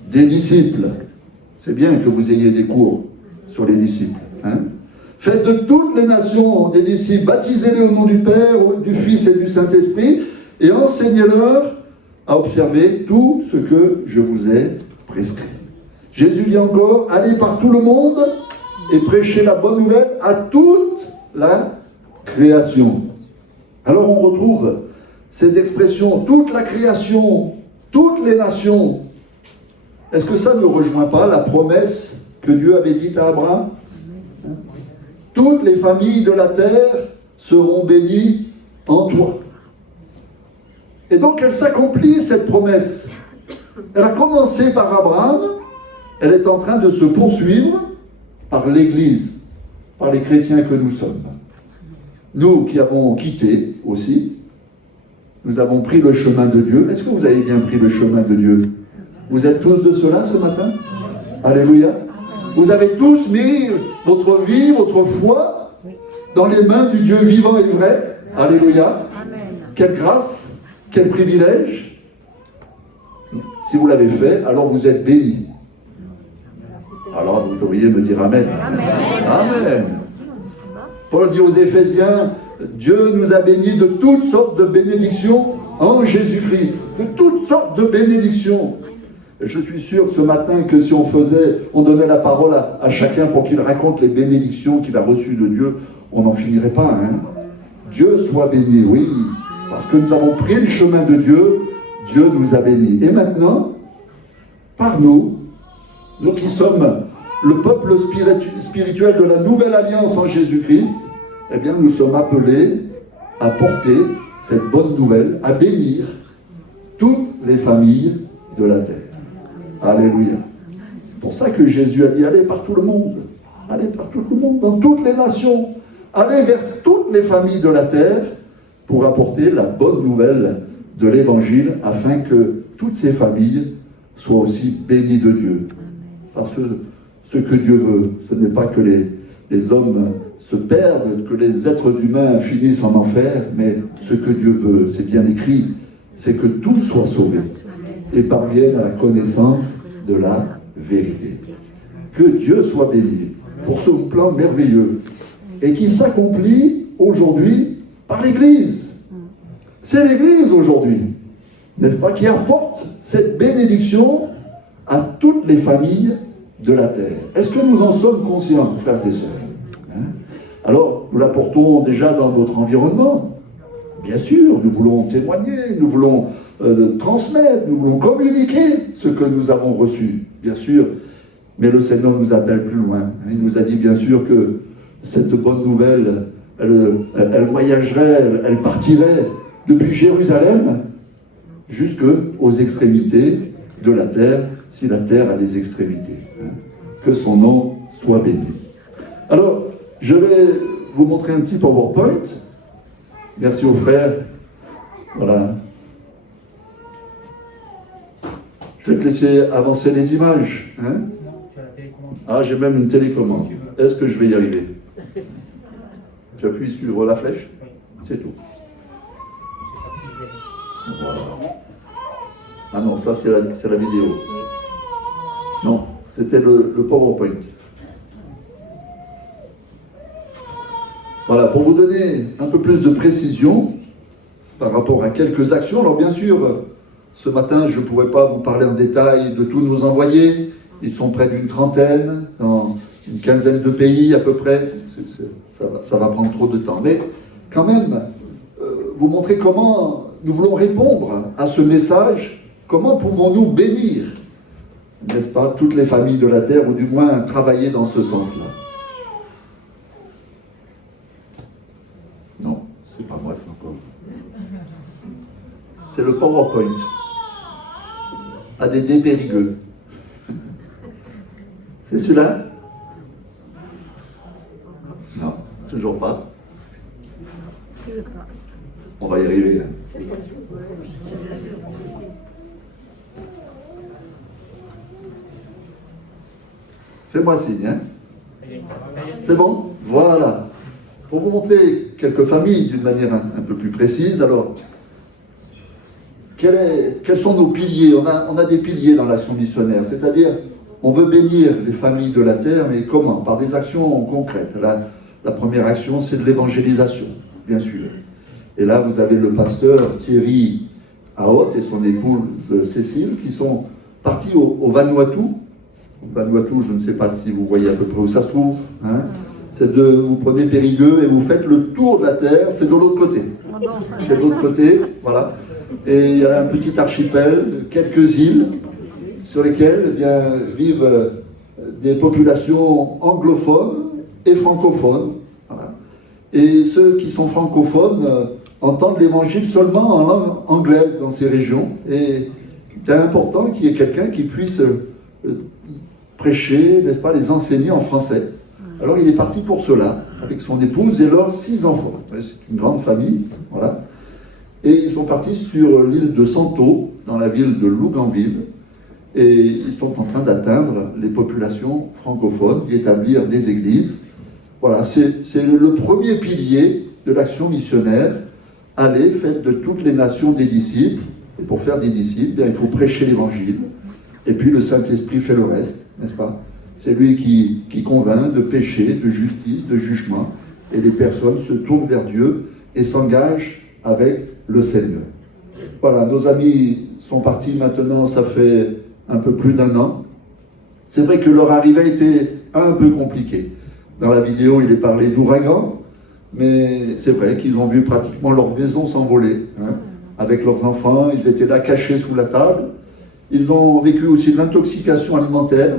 des disciples. C'est bien que vous ayez des cours sur les disciples. Hein? Faites de toutes les nations des disciples, baptisez-les au nom du Père, du Fils et du Saint-Esprit, et enseignez-leur à observer tout ce que je vous ai prescrit. Jésus dit encore, allez par tout le monde et prêchez la bonne nouvelle à toute la création. Alors on retrouve ces expressions, toute la création, toutes les nations. Est-ce que ça ne rejoint pas la promesse que Dieu avait dite à Abraham? Toutes les familles de la terre seront bénies en toi. Et donc elle s'accomplit cette promesse. Elle a commencé par Abraham, elle est en train de se poursuivre par l'Église, par les chrétiens que nous sommes. nous qui avons quitté aussi, nous avons pris le chemin de Dieu. Est-ce que vous avez bien pris le chemin de Dieu? Vous êtes tous de cela ce matin? Alléluia. Vous avez tous mis votre vie, votre foi dans les mains du Dieu vivant et vrai. Alléluia. Quelle grâce, quel privilège. Si vous l'avez fait, alors vous êtes bénis. Alors vous devriez me dire Amen. Amen. Paul dit aux Éphésiens, Dieu nous a bénis de toutes sortes de bénédictions en Jésus-Christ. De toutes sortes de bénédictions. Et je suis sûr ce matin que si on donnait la parole à chacun pour qu'il raconte les bénédictions qu'il a reçues de Dieu, on n'en finirait pas. Hein? Dieu soit béni, oui. Parce que nous avons pris le chemin de Dieu, Dieu nous a bénis. Et maintenant, par nous qui sommes le peuple spirituel de la nouvelle alliance en Jésus-Christ, eh bien nous sommes appelés à porter cette bonne nouvelle, à bénir toutes les familles de la terre. Alléluia. C'est pour ça que Jésus a dit, allez par tout le monde, allez par tout le monde, dans toutes les nations, allez vers toutes les familles de la terre pour apporter la bonne nouvelle de l'Évangile afin que toutes ces familles soient aussi bénies de Dieu. Parce que ce que Dieu veut, ce n'est pas que les hommes se perdent, que les êtres humains finissent en enfer, mais ce que Dieu veut, c'est bien écrit, c'est que tous soient sauvés et parviennent à la connaissance de la vérité. Que Dieu soit béni pour ce plan merveilleux et qui s'accomplit aujourd'hui par l'Église. C'est l'Église aujourd'hui, n'est-ce pas, qui apporte cette bénédiction à toutes les familles de la terre. Est-ce que nous en sommes conscients, frères et sœurs? Alors, nous l'apportons déjà dans notre environnement. Bien sûr, nous voulons témoigner, nous voulons transmettre, nous voulons communiquer ce que nous avons reçu, bien sûr. Mais le Seigneur nous appelle plus loin. Il nous a dit bien sûr que cette bonne nouvelle, elle voyagerait, elle partirait depuis Jérusalem jusqu'aux extrémités de la terre, si la terre a des extrémités. Que son nom soit béni. Alors, je vais vous montrer un petit PowerPoint. Merci aux frères. Voilà. Je vais te laisser avancer les images. Hein? Ah, j'ai même une télécommande. Est-ce que je vais y arriver? Tu appuies sur la flèche? C'est tout. Voilà. Ah non, ça c'est la vidéo. Non, c'était le PowerPoint. Voilà, pour vous donner un peu plus de précision par rapport à quelques actions. Alors bien sûr, ce matin, je ne pourrais pas vous parler en détail de tous nos envoyés. Ils sont près d'une trentaine, dans une quinzaine de pays à peu près. Ça va prendre trop de temps. Mais quand même, vous montrer comment nous voulons répondre à ce message. Comment pouvons-nous bénir, n'est-ce pas, toutes les familles de la terre, ou du moins travailler dans ce sens-là? Non, c'est pas moi, c'est encore. C'est le PowerPoint. ADD Périgueux. C'est celui-là? Non, toujours pas. On va y arriver. Fais-moi signe, hein? C'est bon? Voilà. Pour vous montrer quelques familles d'une manière un peu plus précise, alors, quels sont nos piliers? On a des piliers dans l'action missionnaire, c'est-à-dire, on veut bénir les familles de la terre, mais comment? Par des actions concrètes. La première action, c'est de l'évangélisation, bien sûr. Et là, vous avez le pasteur Thierry Aot et son épouse Cécile qui sont partis au Vanuatu. Vanuatu, je ne sais pas si vous voyez à peu près où ça se trouve. Hein. Vous prenez Périgueux et vous faites le tour de la terre, c'est de l'autre côté. C'est de l'autre côté, voilà. Et il y a un petit archipel, quelques îles, sur lesquelles eh bien, vivent des populations anglophones et francophones. Voilà. Et ceux qui sont francophones entendent l'évangile seulement en langue anglaise dans ces régions. Et c'est important qu'il y ait quelqu'un qui puisse prêcher, n'est-ce pas, les enseigner en français. Alors il est parti pour cela. avec son épouse et leurs 6 enfants. C'est une grande famille, voilà. Et ils sont partis sur l'île de Santo, dans la ville de Luganville, et ils sont en train d'atteindre les populations francophones, d'y établir des églises. Voilà, c'est le premier pilier de l'action missionnaire. Allez, faites de toutes les nations des disciples, et pour faire des disciples, bien, il faut prêcher l'évangile, et puis le Saint-Esprit fait le reste, n'est-ce pas? C'est lui qui convainc de péché, de justice, de jugement, et les personnes se tournent vers Dieu et s'engagent avec le Seigneur. Voilà, nos amis sont partis maintenant, ça fait un peu plus d'1 an. C'est vrai que leur arrivée a été un peu compliquée. Dans la vidéo, il est parlé d'ouragan, mais c'est vrai qu'ils ont vu pratiquement leur maison s'envoler, hein, avec leurs enfants. Ils étaient là cachés sous la table. Ils ont vécu aussi de l'intoxication alimentaire.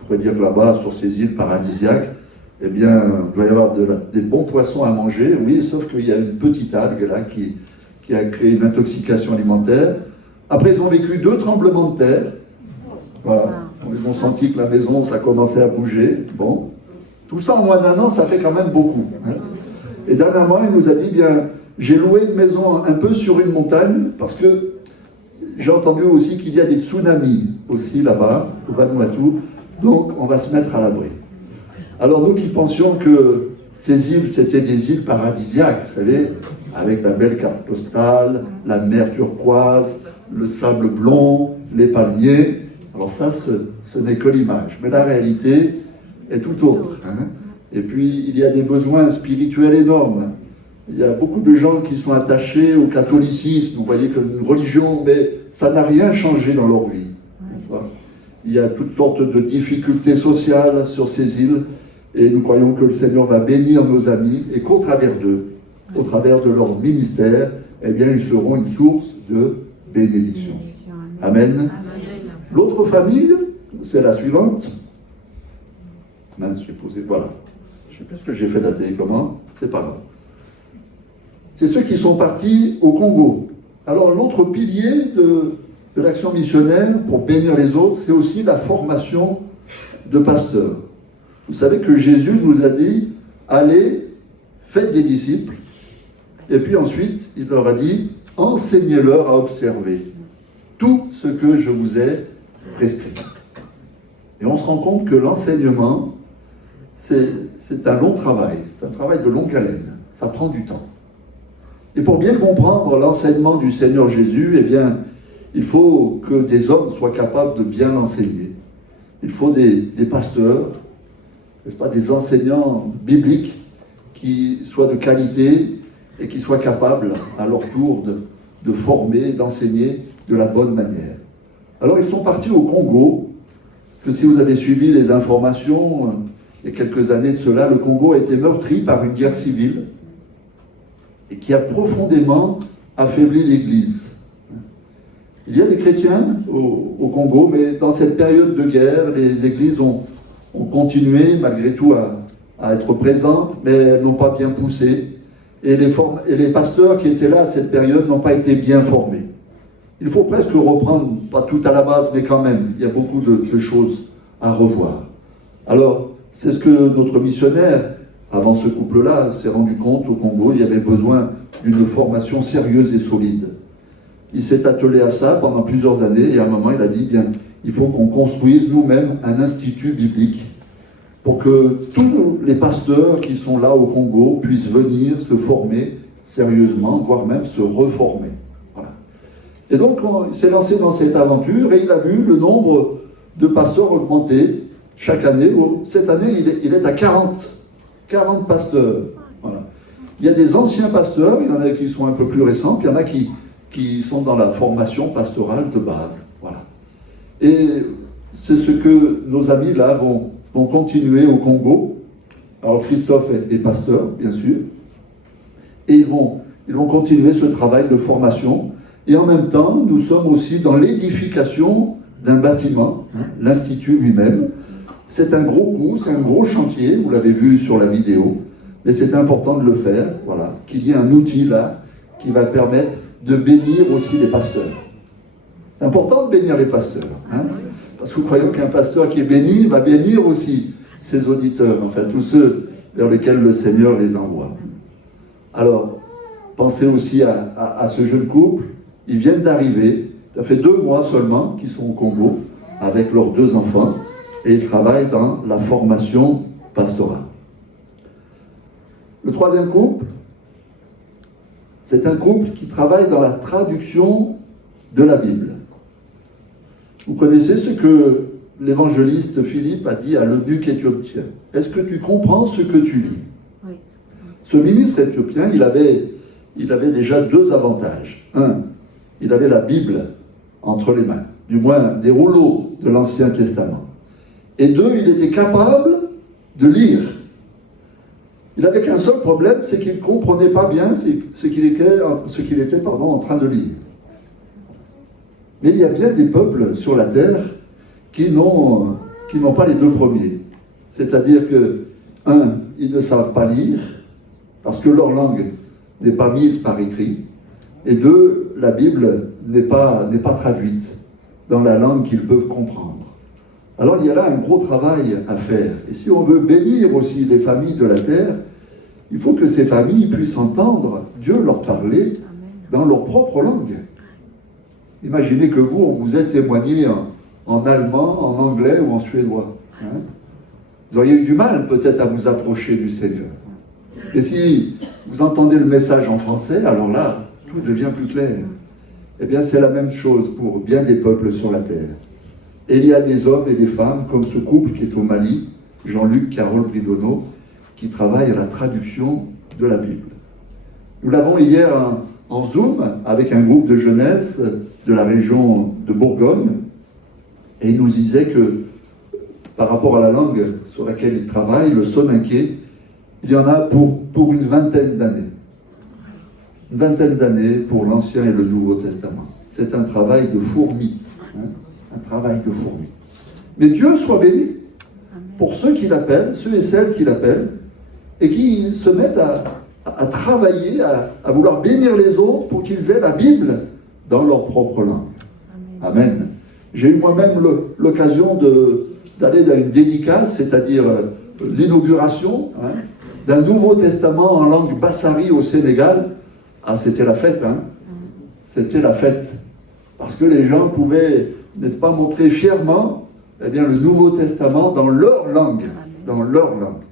On pourrait dire que là-bas, sur ces îles paradisiaques, eh bien, il doit y avoir des bons poissons à manger, oui, sauf qu'il y a une petite algue là qui a créé une intoxication alimentaire. Après, ils ont vécu 2 tremblements de terre. Voilà. Ils ont senti que la maison, ça commençait à bouger. Bon. Tout ça en moins d'1 an, ça fait quand même beaucoup. Hein. Et dernièrement, il nous a dit, bien, j'ai loué une maison un peu sur une montagne, parce que j'ai entendu aussi qu'il y a des tsunamis aussi là-bas, au Vanuatu, donc on va se mettre à l'abri. Alors nous qui pensions que ces îles, c'était des îles paradisiaques, vous savez, avec la belle carte postale, la mer turquoise, le sable blond, les palmiers, alors ça, ce n'est que l'image. Mais la réalité est tout autre. Hein. Et puis, il y a des besoins spirituels énormes. Il y a beaucoup de gens qui sont attachés au catholicisme, vous voyez, comme une religion, mais ça n'a rien changé dans leur vie. Il y a toutes sortes de difficultés sociales sur ces îles, et nous croyons que le Seigneur va bénir nos amis, et qu'au travers d'eux, au travers de leur ministère, eh bien, ils seront une source de bénédiction. Amen. L'autre famille, c'est la suivante. Mince, j'ai posé, voilà. Je ne sais pas ce que j'ai fait de la télécommande, c'est pas grave. C'est ceux qui sont partis au Congo. Alors l'autre pilier de l'action missionnaire, pour bénir les autres, c'est aussi la formation de pasteurs. Vous savez que Jésus nous a dit, allez, faites des disciples, et puis ensuite, il leur a dit, enseignez-leur à observer tout ce que je vous ai prescrit. Et on se rend compte que l'enseignement, c'est un long travail, c'est un travail de longue haleine, ça prend du temps. Et pour bien comprendre l'enseignement du Seigneur Jésus, eh bien, il faut que des hommes soient capables de bien l'enseigner. Il faut des pasteurs, n'est-ce pas, des enseignants bibliques qui soient de qualité et qui soient capables, à leur tour, de former, d'enseigner de la bonne manière. Alors, ils sont partis au Congo, que si vous avez suivi les informations, il y a quelques années de cela, le Congo a été meurtri par une guerre civile et qui a profondément affaibli l'Église. Il y a des chrétiens au Congo, mais dans cette période de guerre, les églises ont continué malgré tout à être présentes, mais elles n'ont pas bien poussé. Et les pasteurs qui étaient là à cette période n'ont pas été bien formés. Il faut presque reprendre, pas tout à la base, mais quand même, il y a beaucoup de choses à revoir. Alors, c'est ce que notre missionnaire, avant ce couple-là, s'est rendu compte au Congo, il y avait besoin d'une formation sérieuse et solide. Il s'est attelé à ça pendant plusieurs années, et à un moment, il a dit, bien, il faut qu'on construise nous-mêmes un institut biblique pour que tous les pasteurs qui sont là au Congo puissent venir se former sérieusement, voire même se reformer. Voilà. Et donc, il s'est lancé dans cette aventure, et il a vu le nombre de pasteurs augmenter chaque année. Cette année, il est à 40 pasteurs. Voilà. Il y a des anciens pasteurs, il y en a qui sont un peu plus récents, puis il y en a qui sont dans la formation pastorale de base. Voilà. Et c'est ce que nos amis là vont continuer au Congo. Alors Christophe est pasteur, bien sûr, et ils vont continuer ce travail de formation. Et en même temps, nous sommes aussi dans l'édification d'un bâtiment, l'Institut lui-même. C'est un gros coup, c'est un gros chantier, vous l'avez vu sur la vidéo, mais c'est important de le faire, voilà, qu'il y ait un outil là qui va permettre de bénir aussi les pasteurs. C'est important de bénir les pasteurs, hein, parce que nous croyons qu'un pasteur qui est béni va bénir aussi ses auditeurs, enfin tous ceux vers lequel le Seigneur les envoie. Alors, pensez aussi à ce jeune couple. Ils viennent d'arriver, ça fait 2 mois seulement qu'ils sont au Congo avec leurs 2 enfants et ils travaillent dans la formation pastorale. Le troisième couple, c'est un couple qui travaille dans la traduction de la Bible. Vous connaissez ce que l'évangéliste Philippe a dit à l'eunuque éthiopien. Est-ce que tu comprends ce que tu lis? Oui. Ce ministre éthiopien, il avait déjà 2 avantages. Un, il avait la Bible entre les mains, du moins des rouleaux de l'Ancien Testament. Et 2, il était capable de lire. Il n'avait qu'un seul problème, c'est qu'il ne comprenait pas bien ce qu'il était en train de lire. Mais il y a bien des peuples sur la terre qui n'ont pas les 2 premiers. C'est-à-dire que, 1, ils ne savent pas lire, parce que leur langue n'est pas mise par écrit, et 2, la Bible n'est pas traduite dans la langue qu'ils peuvent comprendre. Alors il y a là un gros travail à faire. Et si on veut bénir aussi les familles de la terre, il faut que ces familles puissent entendre Dieu leur parler dans leur propre langue. Imaginez que vous, on vous ait témoigné en allemand, en anglais ou en suédois. Hein? Vous auriez eu du mal peut-être à vous approcher du Seigneur. Et si vous entendez le message en français, alors là, tout devient plus clair. Eh bien, c'est la même chose pour bien des peuples sur la terre. Et il y a des hommes et des femmes, comme ce couple qui est au Mali, Jean-Luc, Carole Bridonneau, qui travaillent à la traduction de la Bible. Nous l'avons hier en Zoom avec un groupe de jeunesse de la région de Bourgogne, et il nous disait que par rapport à la langue sur laquelle il travaille, le soninké, il y en a pour une vingtaine d'années. Une vingtaine d'années pour l'Ancien et le Nouveau Testament. C'est un travail de fourmi. Hein, un travail de fourmi. Mais Dieu soit béni pour ceux qui l'appellent, ceux et celles qui l'appellent, et qui se mettent à travailler, à vouloir bénir les autres pour qu'ils aient la Bible dans leur propre langue. Amen. J'ai eu moi-même l'occasion d'aller dans une dédicace, c'est-à-dire l'inauguration d'un Nouveau Testament en langue bassari au Sénégal. Ah, c'était la fête, hein. C'était la fête. Parce que les gens pouvaient, n'est-ce pas, montrer fièrement, eh bien, le Nouveau Testament dans leur langue. Dans leur langue.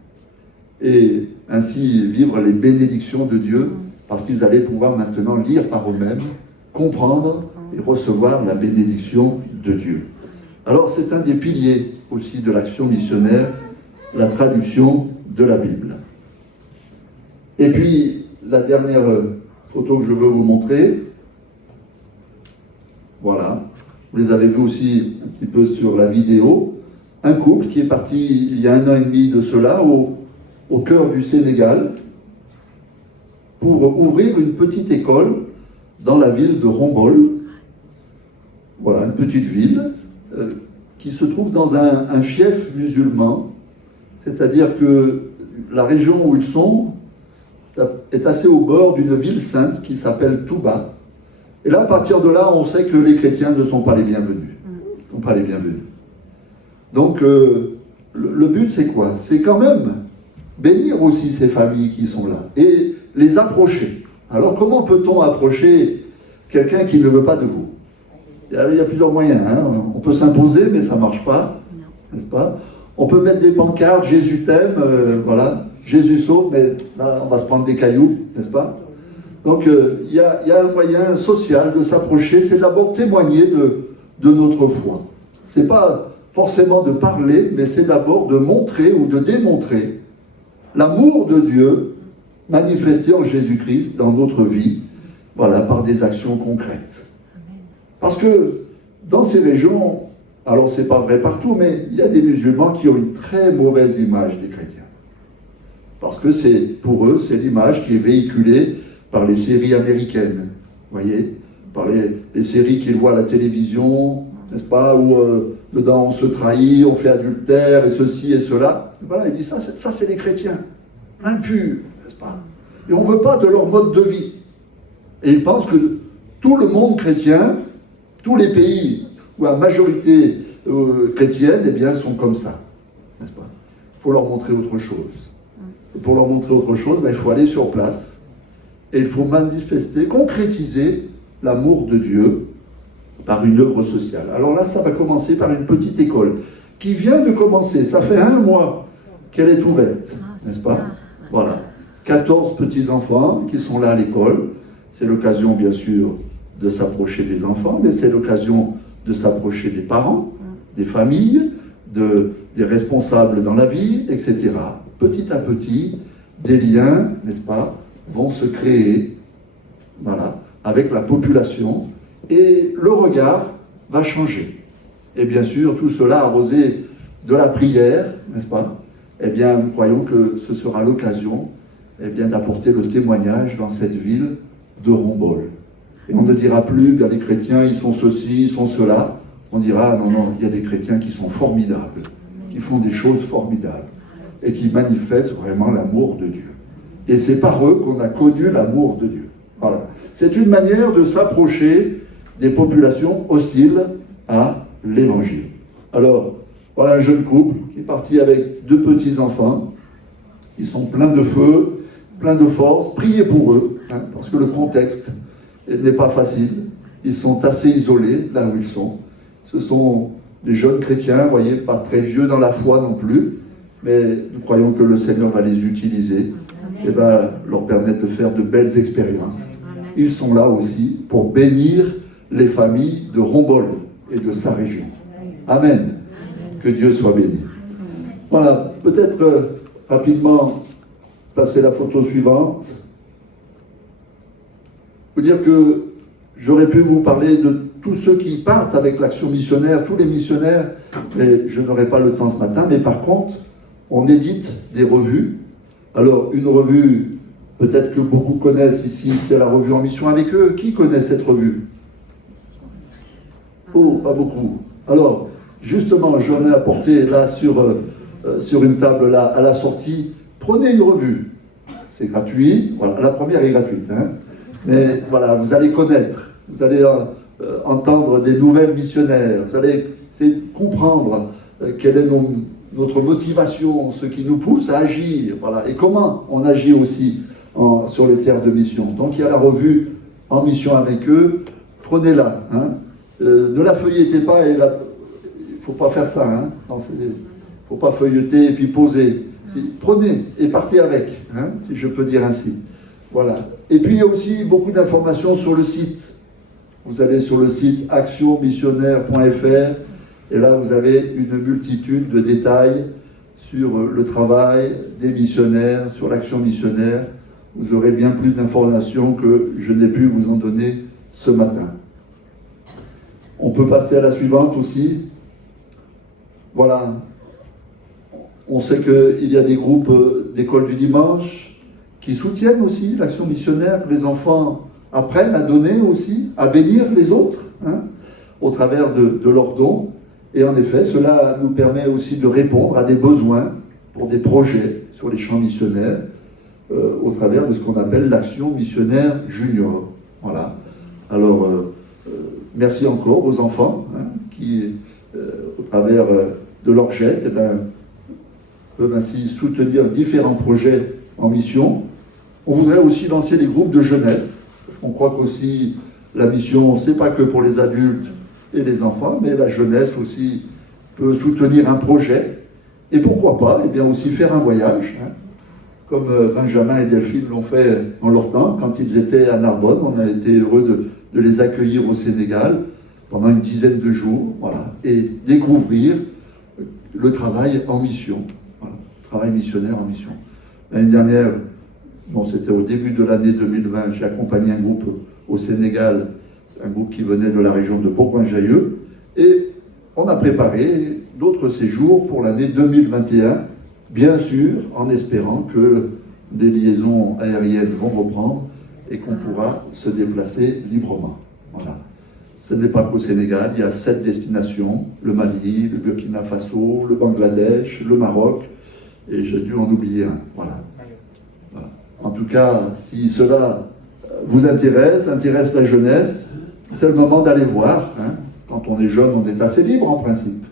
Et ainsi vivre les bénédictions de Dieu, parce qu'ils allaient pouvoir maintenant lire par eux-mêmes, comprendre et recevoir la bénédiction de Dieu. Alors c'est un des piliers aussi de l'action missionnaire, la traduction de la Bible. Et puis la dernière photo que je veux vous montrer, voilà, vous les avez vus aussi un petit peu sur la vidéo, un couple qui est parti il y a 1 an et demi de cela au cœur du Sénégal pour ouvrir une petite école dans la ville de Rombol. Voilà, une petite ville qui se trouve dans un fief musulman, c'est-à-dire que la région où ils sont est assez au bord d'une ville sainte qui s'appelle Touba. Et là, à partir de là, on sait que les chrétiens ne sont pas les bienvenus. Ne sont pas les bienvenus. Donc, le but, c'est quoi? C'est quand même bénir aussi ces familles qui sont là et les approcher. Alors, comment peut-on approcher quelqu'un qui ne veut pas de vous? Il y a plusieurs moyens. Hein. On peut s'imposer, mais ça ne marche pas, n'est-ce pas? On peut mettre des pancartes, Jésus t'aime, voilà, Jésus sauve, mais là, on va se prendre des cailloux, n'est-ce pas? Donc, il y a un moyen social de s'approcher, c'est d'abord témoigner de notre foi. Ce n'est pas forcément de parler, mais c'est d'abord de montrer ou de démontrer l'amour de Dieu manifesté en Jésus-Christ dans notre vie, voilà, par des actions concrètes. Parce que dans ces régions, alors c'est pas vrai partout, mais il y a des musulmans qui ont une très mauvaise image des chrétiens. Parce que pour eux, c'est l'image qui est véhiculée par les séries américaines, voyez, par les séries qu'ils voient à la télévision, n'est-ce pas, où dedans on se trahit, on fait adultère, et ceci et cela. Et voilà, il dit ça c'est les chrétiens, impurs, n'est-ce pas? Et on ne veut pas de leur mode de vie. Et ils pensent que tout le monde chrétien, tous les pays où la majorité chrétienne, eh bien, sont comme ça, n'est-ce pas? Il faut leur montrer autre chose. Et pour leur montrer autre chose, il faut aller sur place. Et il faut manifester, concrétiser l'amour de Dieu par une œuvre sociale. Alors là, ça va commencer par une petite école qui vient de commencer. Ça fait 1 mois qu'elle est ouverte, n'est-ce pas? Voilà. 14 petits-enfants qui sont là à l'école. C'est l'occasion, bien sûr, de s'approcher des enfants, mais c'est l'occasion de s'approcher des parents, des familles, des responsables dans la vie, etc. Petit à petit, des liens, n'est-ce pas, vont se créer, voilà, avec la population, et le regard va changer. Et bien sûr, tout cela arrosé de la prière, n'est-ce pas? Eh bien, nous croyons que ce sera l'occasion, eh bien, d'apporter le témoignage dans cette ville de Rombol. Et on ne dira plus, bien, les chrétiens, ils sont ceci, ils sont cela. On dira, non, non, il y a des chrétiens qui sont formidables, qui font des choses formidables, et qui manifestent vraiment l'amour de Dieu. Et c'est par eux qu'on a connu l'amour de Dieu. Voilà. C'est une manière de s'approcher des populations hostiles à l'Évangile. Alors, voilà un jeune couple qui est parti avec 2 petits-enfants. Ils sont pleins de feu, pleins de force. Priez pour eux, hein, parce que le contexte n'est pas facile. Ils sont assez isolés là où ils sont. Ce sont des jeunes chrétiens, vous voyez, pas très vieux dans la foi non plus, mais nous croyons que le Seigneur va les utiliser et va leur permettre de faire de belles expériences. Ils sont là aussi pour bénir les familles de Rombol et de sa région. Amen. Que Dieu soit béni. Voilà, peut-être rapidement passer la photo suivante. Vous dire que j'aurais pu vous parler de tous ceux qui partent avec l'action missionnaire, tous les missionnaires, mais je n'aurai pas le temps ce matin. Mais par contre, on édite des revues. Alors, une revue, peut-être que beaucoup connaissent ici, c'est la revue En Mission avec eux. Qui connaît cette revue? Oh, pas beaucoup. Alors, justement, j'en ai apporté là sur une table là, à la sortie. Prenez une revue. C'est gratuit. Voilà, la première est gratuite, hein. Mais voilà, vous allez connaître, vous allez entendre des nouvelles missionnaires, vous allez essayer de comprendre quelle est notre motivation, ce qui nous pousse à agir, voilà, et comment on agit aussi sur les terres de mission. Donc il y a la revue En Mission avec eux, prenez-la, hein. Ne la feuilletez pas, il ne faut pas faire ça, hein. Il ne faut pas feuilleter et puis poser. Prenez et partez avec, hein, si je peux dire ainsi. Voilà. Et puis il y a aussi beaucoup d'informations sur le site. Vous allez sur le site actionmissionnaire.fr et là vous avez une multitude de détails sur le travail des missionnaires, sur l'action missionnaire. Vous aurez bien plus d'informations que je n'ai pu vous en donner ce matin. On peut passer à la suivante aussi. Voilà. On sait qu'il y a des groupes d'école du dimanche qui soutiennent aussi l'action missionnaire, que les enfants apprennent à donner aussi, à bénir les autres, hein, au travers de leurs dons. Et en effet, cela nous permet aussi de répondre à des besoins pour des projets sur les champs missionnaires, au travers de ce qu'on appelle l'action missionnaire junior. Voilà. Alors, merci encore aux enfants, hein, qui, au travers de leurs gestes, peuvent ainsi soutenir différents projets en mission. On voudrait aussi lancer des groupes de jeunesse. On croit qu'aussi la mission, c'est pas que pour les adultes et les enfants, mais la jeunesse aussi peut soutenir un projet. Et pourquoi pas, eh bien aussi faire un voyage, hein, comme Benjamin et Delphine l'ont fait en leur temps, quand ils étaient à Narbonne. On a été heureux de les accueillir au Sénégal pendant une dizaine de jours, voilà, et découvrir le travail en mission, voilà, travail missionnaire en mission. L'année dernière, bon, c'était au début de l'année 2020, j'ai accompagné un groupe au Sénégal, un groupe qui venait de la région de Bourgoin-Jallieu, et on a préparé d'autres séjours pour l'année 2021, bien sûr, en espérant que les liaisons aériennes vont reprendre et qu'on pourra se déplacer librement. Voilà. Ce n'est pas qu'au Sénégal, il y a 7 destinations, le Mali, le Burkina Faso, le Bangladesh, le Maroc, et j'ai dû en oublier un. Voilà. Voilà. En tout cas, si cela vous intéresse la jeunesse, c'est le moment d'aller voir, hein. Quand on est jeune, on est assez libre en principe.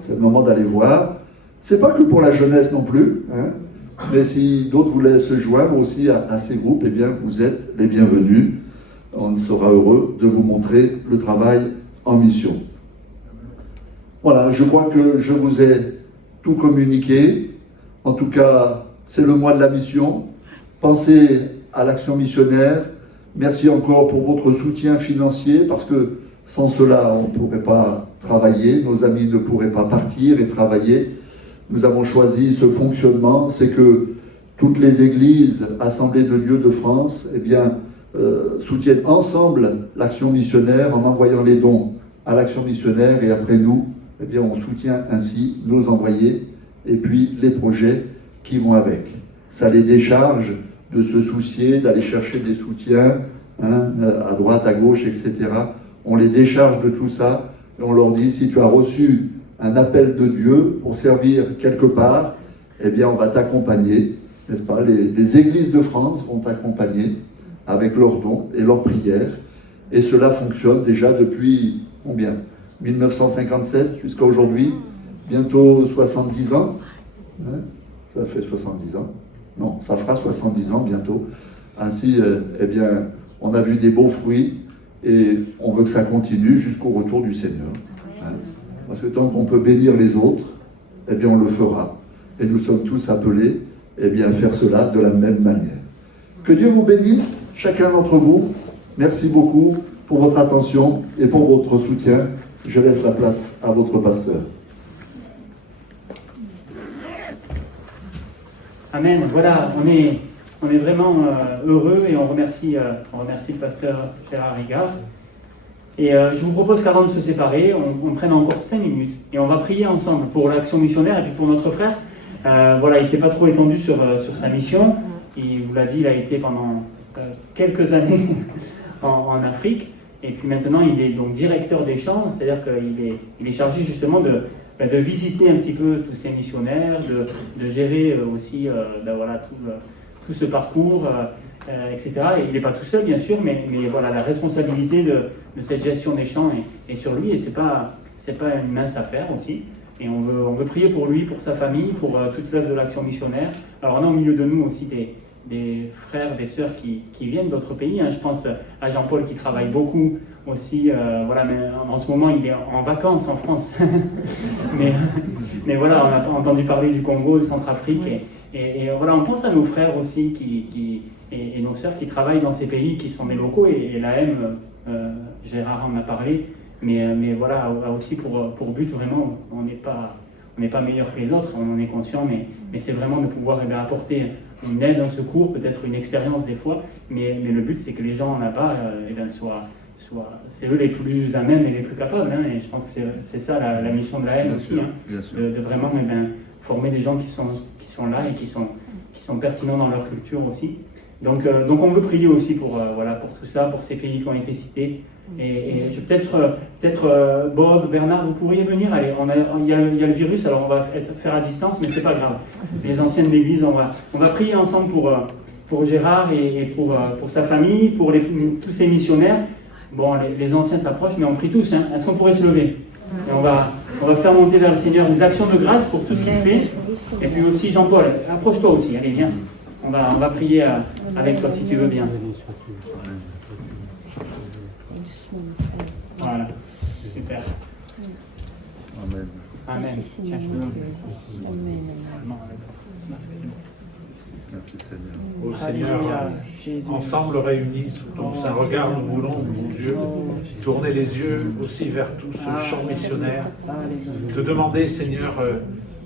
C'est le moment d'aller voir. C'est pas que pour la jeunesse non plus, hein. Mais si d'autres voulaient se joindre aussi à ces groupes, eh bien, vous êtes les bienvenus. On sera heureux de vous montrer le travail en mission. Voilà, je crois que je vous ai tout communiqué. En tout cas, c'est le mois de la mission. Pensez à l'action missionnaire. Merci encore pour votre soutien financier, parce que sans cela, on ne pourrait pas travailler. Nos amis ne pourraient pas partir et travailler. Nous avons choisi ce fonctionnement, c'est que toutes les églises, assemblées de Dieu de France, eh bien, soutiennent ensemble l'action missionnaire en envoyant les dons à l'action missionnaire, et après nous, eh bien, on soutient ainsi nos envoyés et puis les projets qui vont avec. Ça les décharge de se soucier, d'aller chercher des soutiens à droite, à gauche, etc. On les décharge de tout ça et on leur dit, si tu as reçu un appel de Dieu pour servir quelque part, eh bien on va t'accompagner, n'est-ce pas? Les églises de France vont t'accompagner avec leurs dons et leurs prières, et cela fonctionne déjà depuis combien? 1957 jusqu'à aujourd'hui, bientôt 70 ans. Hein? Ça fait 70 ans. Non, ça fera 70 ans bientôt. Ainsi, eh bien, on a vu des beaux fruits et on veut que ça continue jusqu'au retour du Seigneur. Hein? Parce que tant qu'on peut bénir les autres, eh bien, on le fera. Et nous sommes tous appelés, eh bien, à faire cela de la même manière. Que Dieu vous bénisse, chacun d'entre vous. Merci beaucoup pour votre attention et pour votre soutien. Je laisse la place à votre pasteur. Amen. Voilà, on est vraiment heureux et on remercie le pasteur Gérard Rigard. Et je vous propose qu'avant de se séparer, on prenne encore 5 minutes et on va prier ensemble pour l'action missionnaire et puis pour notre frère. Voilà, il ne s'est pas trop étendu sur sa mission. Il vous l'a dit, il a été pendant quelques années en Afrique. Et puis maintenant, il est donc directeur des champs, c'est-à-dire qu'il est chargé justement de visiter un petit peu tous ces missionnaires, de gérer aussi voilà, tout ce parcours, etc. Et il n'est pas tout seul, bien sûr, mais voilà, la responsabilité de cette gestion des champs est sur lui, et c'est pas une mince affaire aussi. Et on veut prier pour lui, pour sa famille, pour toute l'œuvre de l'action missionnaire. Alors on a au milieu de nous aussi des frères, des sœurs qui viennent d'autres pays. Hein. Je pense à Jean-Paul qui travaille beaucoup aussi. Voilà, mais en ce moment, il est en vacances en France. mais voilà, on a entendu parler du Congo, de Centrafrique. Et voilà, on pense à nos frères aussi et nos sœurs qui travaillent dans ces pays, qui sont des locaux. Et l'AM, Gérard en a parlé. Mais voilà, a aussi pour but vraiment, on n'est pas meilleur que les autres, on en est conscient, mais c'est vraiment de pouvoir apporter une aide, un secours, peut-être une expérience des fois, mais le but c'est que les gens là-bas c'est eux les plus à même et les plus capables, hein, et je pense que c'est ça la mission de la haine aussi, hein, de vraiment former des gens qui sont là et qui sont pertinents dans leur culture aussi. Donc on veut prier aussi pour tout ça, pour ces pays qui ont été cités. Et peut-être Bob, Bernard, vous pourriez venir. Allez, il y a le virus, alors on va faire à distance, mais c'est pas grave. Les anciens de l'Église, on va prier ensemble pour Gérard et pour sa famille, pour tous ces missionnaires. Bon, les anciens s'approchent, mais on prie tous. Hein. Est-ce qu'on pourrait se lever? Et on va faire monter vers le Seigneur des actions de grâce pour tout ce qu'il fait. Et puis aussi Jean-Paul, approche-toi aussi. Allez, viens. On va prier avec toi si tu veux bien. Voilà, super. Amen. Amen. Tiens, je vous Merci Seigneur. Ô Seigneur, ensemble réunis sous ton saint regard, nous voulons, mon Dieu, tourner les yeux aussi vers tout ce champ missionnaire. Te demander, Seigneur,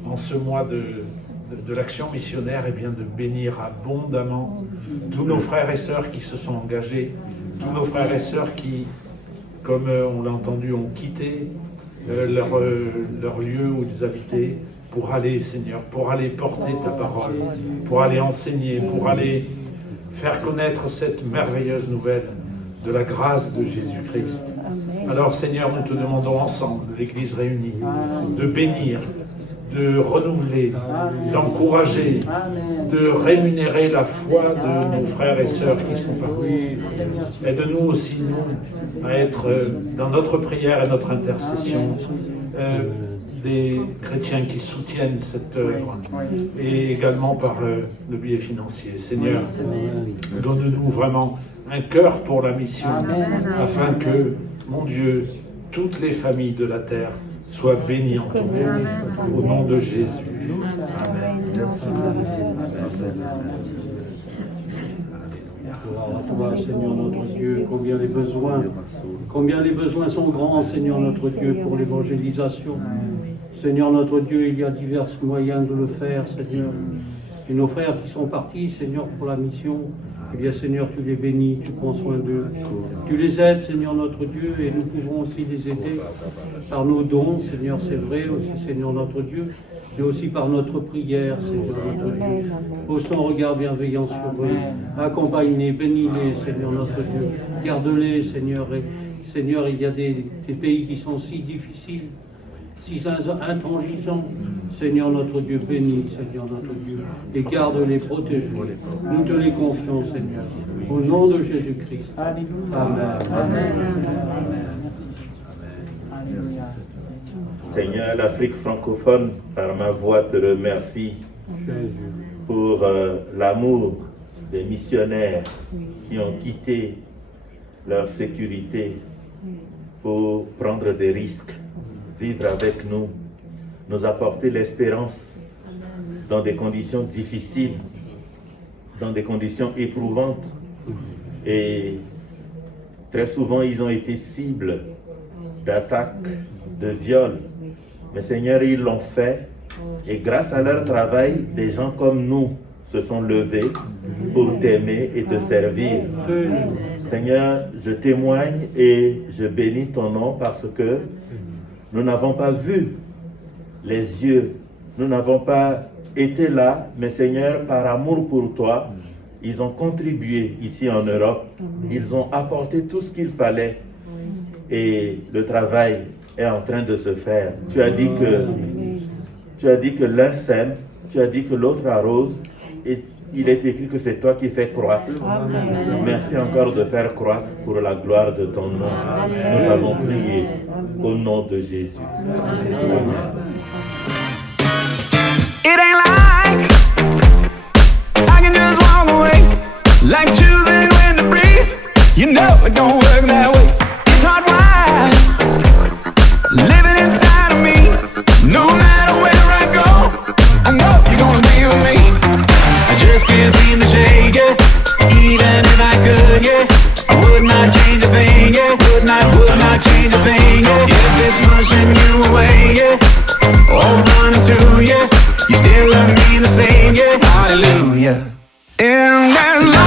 en ce mois de l'action missionnaire, eh bien, de bénir abondamment tous nos frères et sœurs qui se sont engagés, tous nos frères et sœurs qui, comme on l'a entendu, ont quitté leur lieu où ils habitaient pour aller, Seigneur, pour aller porter ta parole, pour aller enseigner, pour aller faire connaître cette merveilleuse nouvelle de la grâce de Jésus-Christ. Alors, Seigneur, nous te demandons ensemble, l'Église réunie, de bénir, de renouveler, d'encourager, de rémunérer la foi de nos frères et sœurs qui sont partis. Aide-nous aussi, nous, à être dans notre prière et notre intercession, des chrétiens qui soutiennent cette œuvre et également par le biais financier. Seigneur, donne-nous vraiment un cœur pour la mission afin que, mon Dieu, toutes les familles de la terre soient bénies en ton nom. Au nom de Jésus. Amen. Gloire à toi, Seigneur notre Dieu, combien les besoins sont grands, Seigneur notre Dieu, pour l'évangélisation. Seigneur notre Dieu, il y a divers moyens de le faire, Seigneur. Et nos frères qui sont partis, Seigneur, pour la mission, eh bien, Seigneur, tu les bénis, tu prends soin d'eux. Tu les aides, Seigneur notre Dieu, et nous pouvons aussi les aider par nos dons, Seigneur, c'est vrai, aussi, Seigneur notre Dieu, mais aussi par notre prière, Seigneur notre Dieu. Pose ton regard bienveillant sur eux, accompagne-les, bénis-les, Seigneur notre Dieu. Garde-les, Seigneur. Et, Seigneur, il y a des pays qui sont si difficiles, si intransigeants. Seigneur notre Dieu, bénis, Seigneur notre Dieu, et garde-les, protège-les. Nous te les confions, Seigneur. Au nom de Jésus-Christ. Amen. Amen. Seigneur, l'Afrique francophone, par ma voix, te remercie pour l'amour des missionnaires qui ont quitté leur sécurité pour prendre des risques, vivre avec nous, nous apporter l'espérance dans des conditions difficiles, dans des conditions éprouvantes. Et très souvent, ils ont été cibles d'attaques, de viols. Mais Seigneur, ils l'ont fait. Et grâce à leur travail, des gens comme nous se sont levés pour t'aimer et te servir. Seigneur, je témoigne et je bénis ton nom parce que nous n'avons pas vu les yeux, nous n'avons pas été là, mais Seigneur, par amour pour toi, ils ont contribué ici en Europe, ils ont apporté tout ce qu'il fallait et le travail est en train de se faire. Tu as dit que l'un sème, tu as dit que l'autre arrose et il est écrit que c'est toi qui fais croître. Merci encore de faire croître pour la gloire de ton nom. Nous t'avons prié au nom de Jésus. Amen. It ain't like I can just walk away, like choosing when to breathe. You know it don't work that way. It's hardwired, living inside of me. No matter where I go, I know you're gonna be with me. I just can't seem to shake it, even if I could, yeah. I would not change a thing, yeah. Would not change a thing, yeah. If it's pushing you away, yeah. Hold on to you. You still love me the same, yeah. Hallelujah. And as long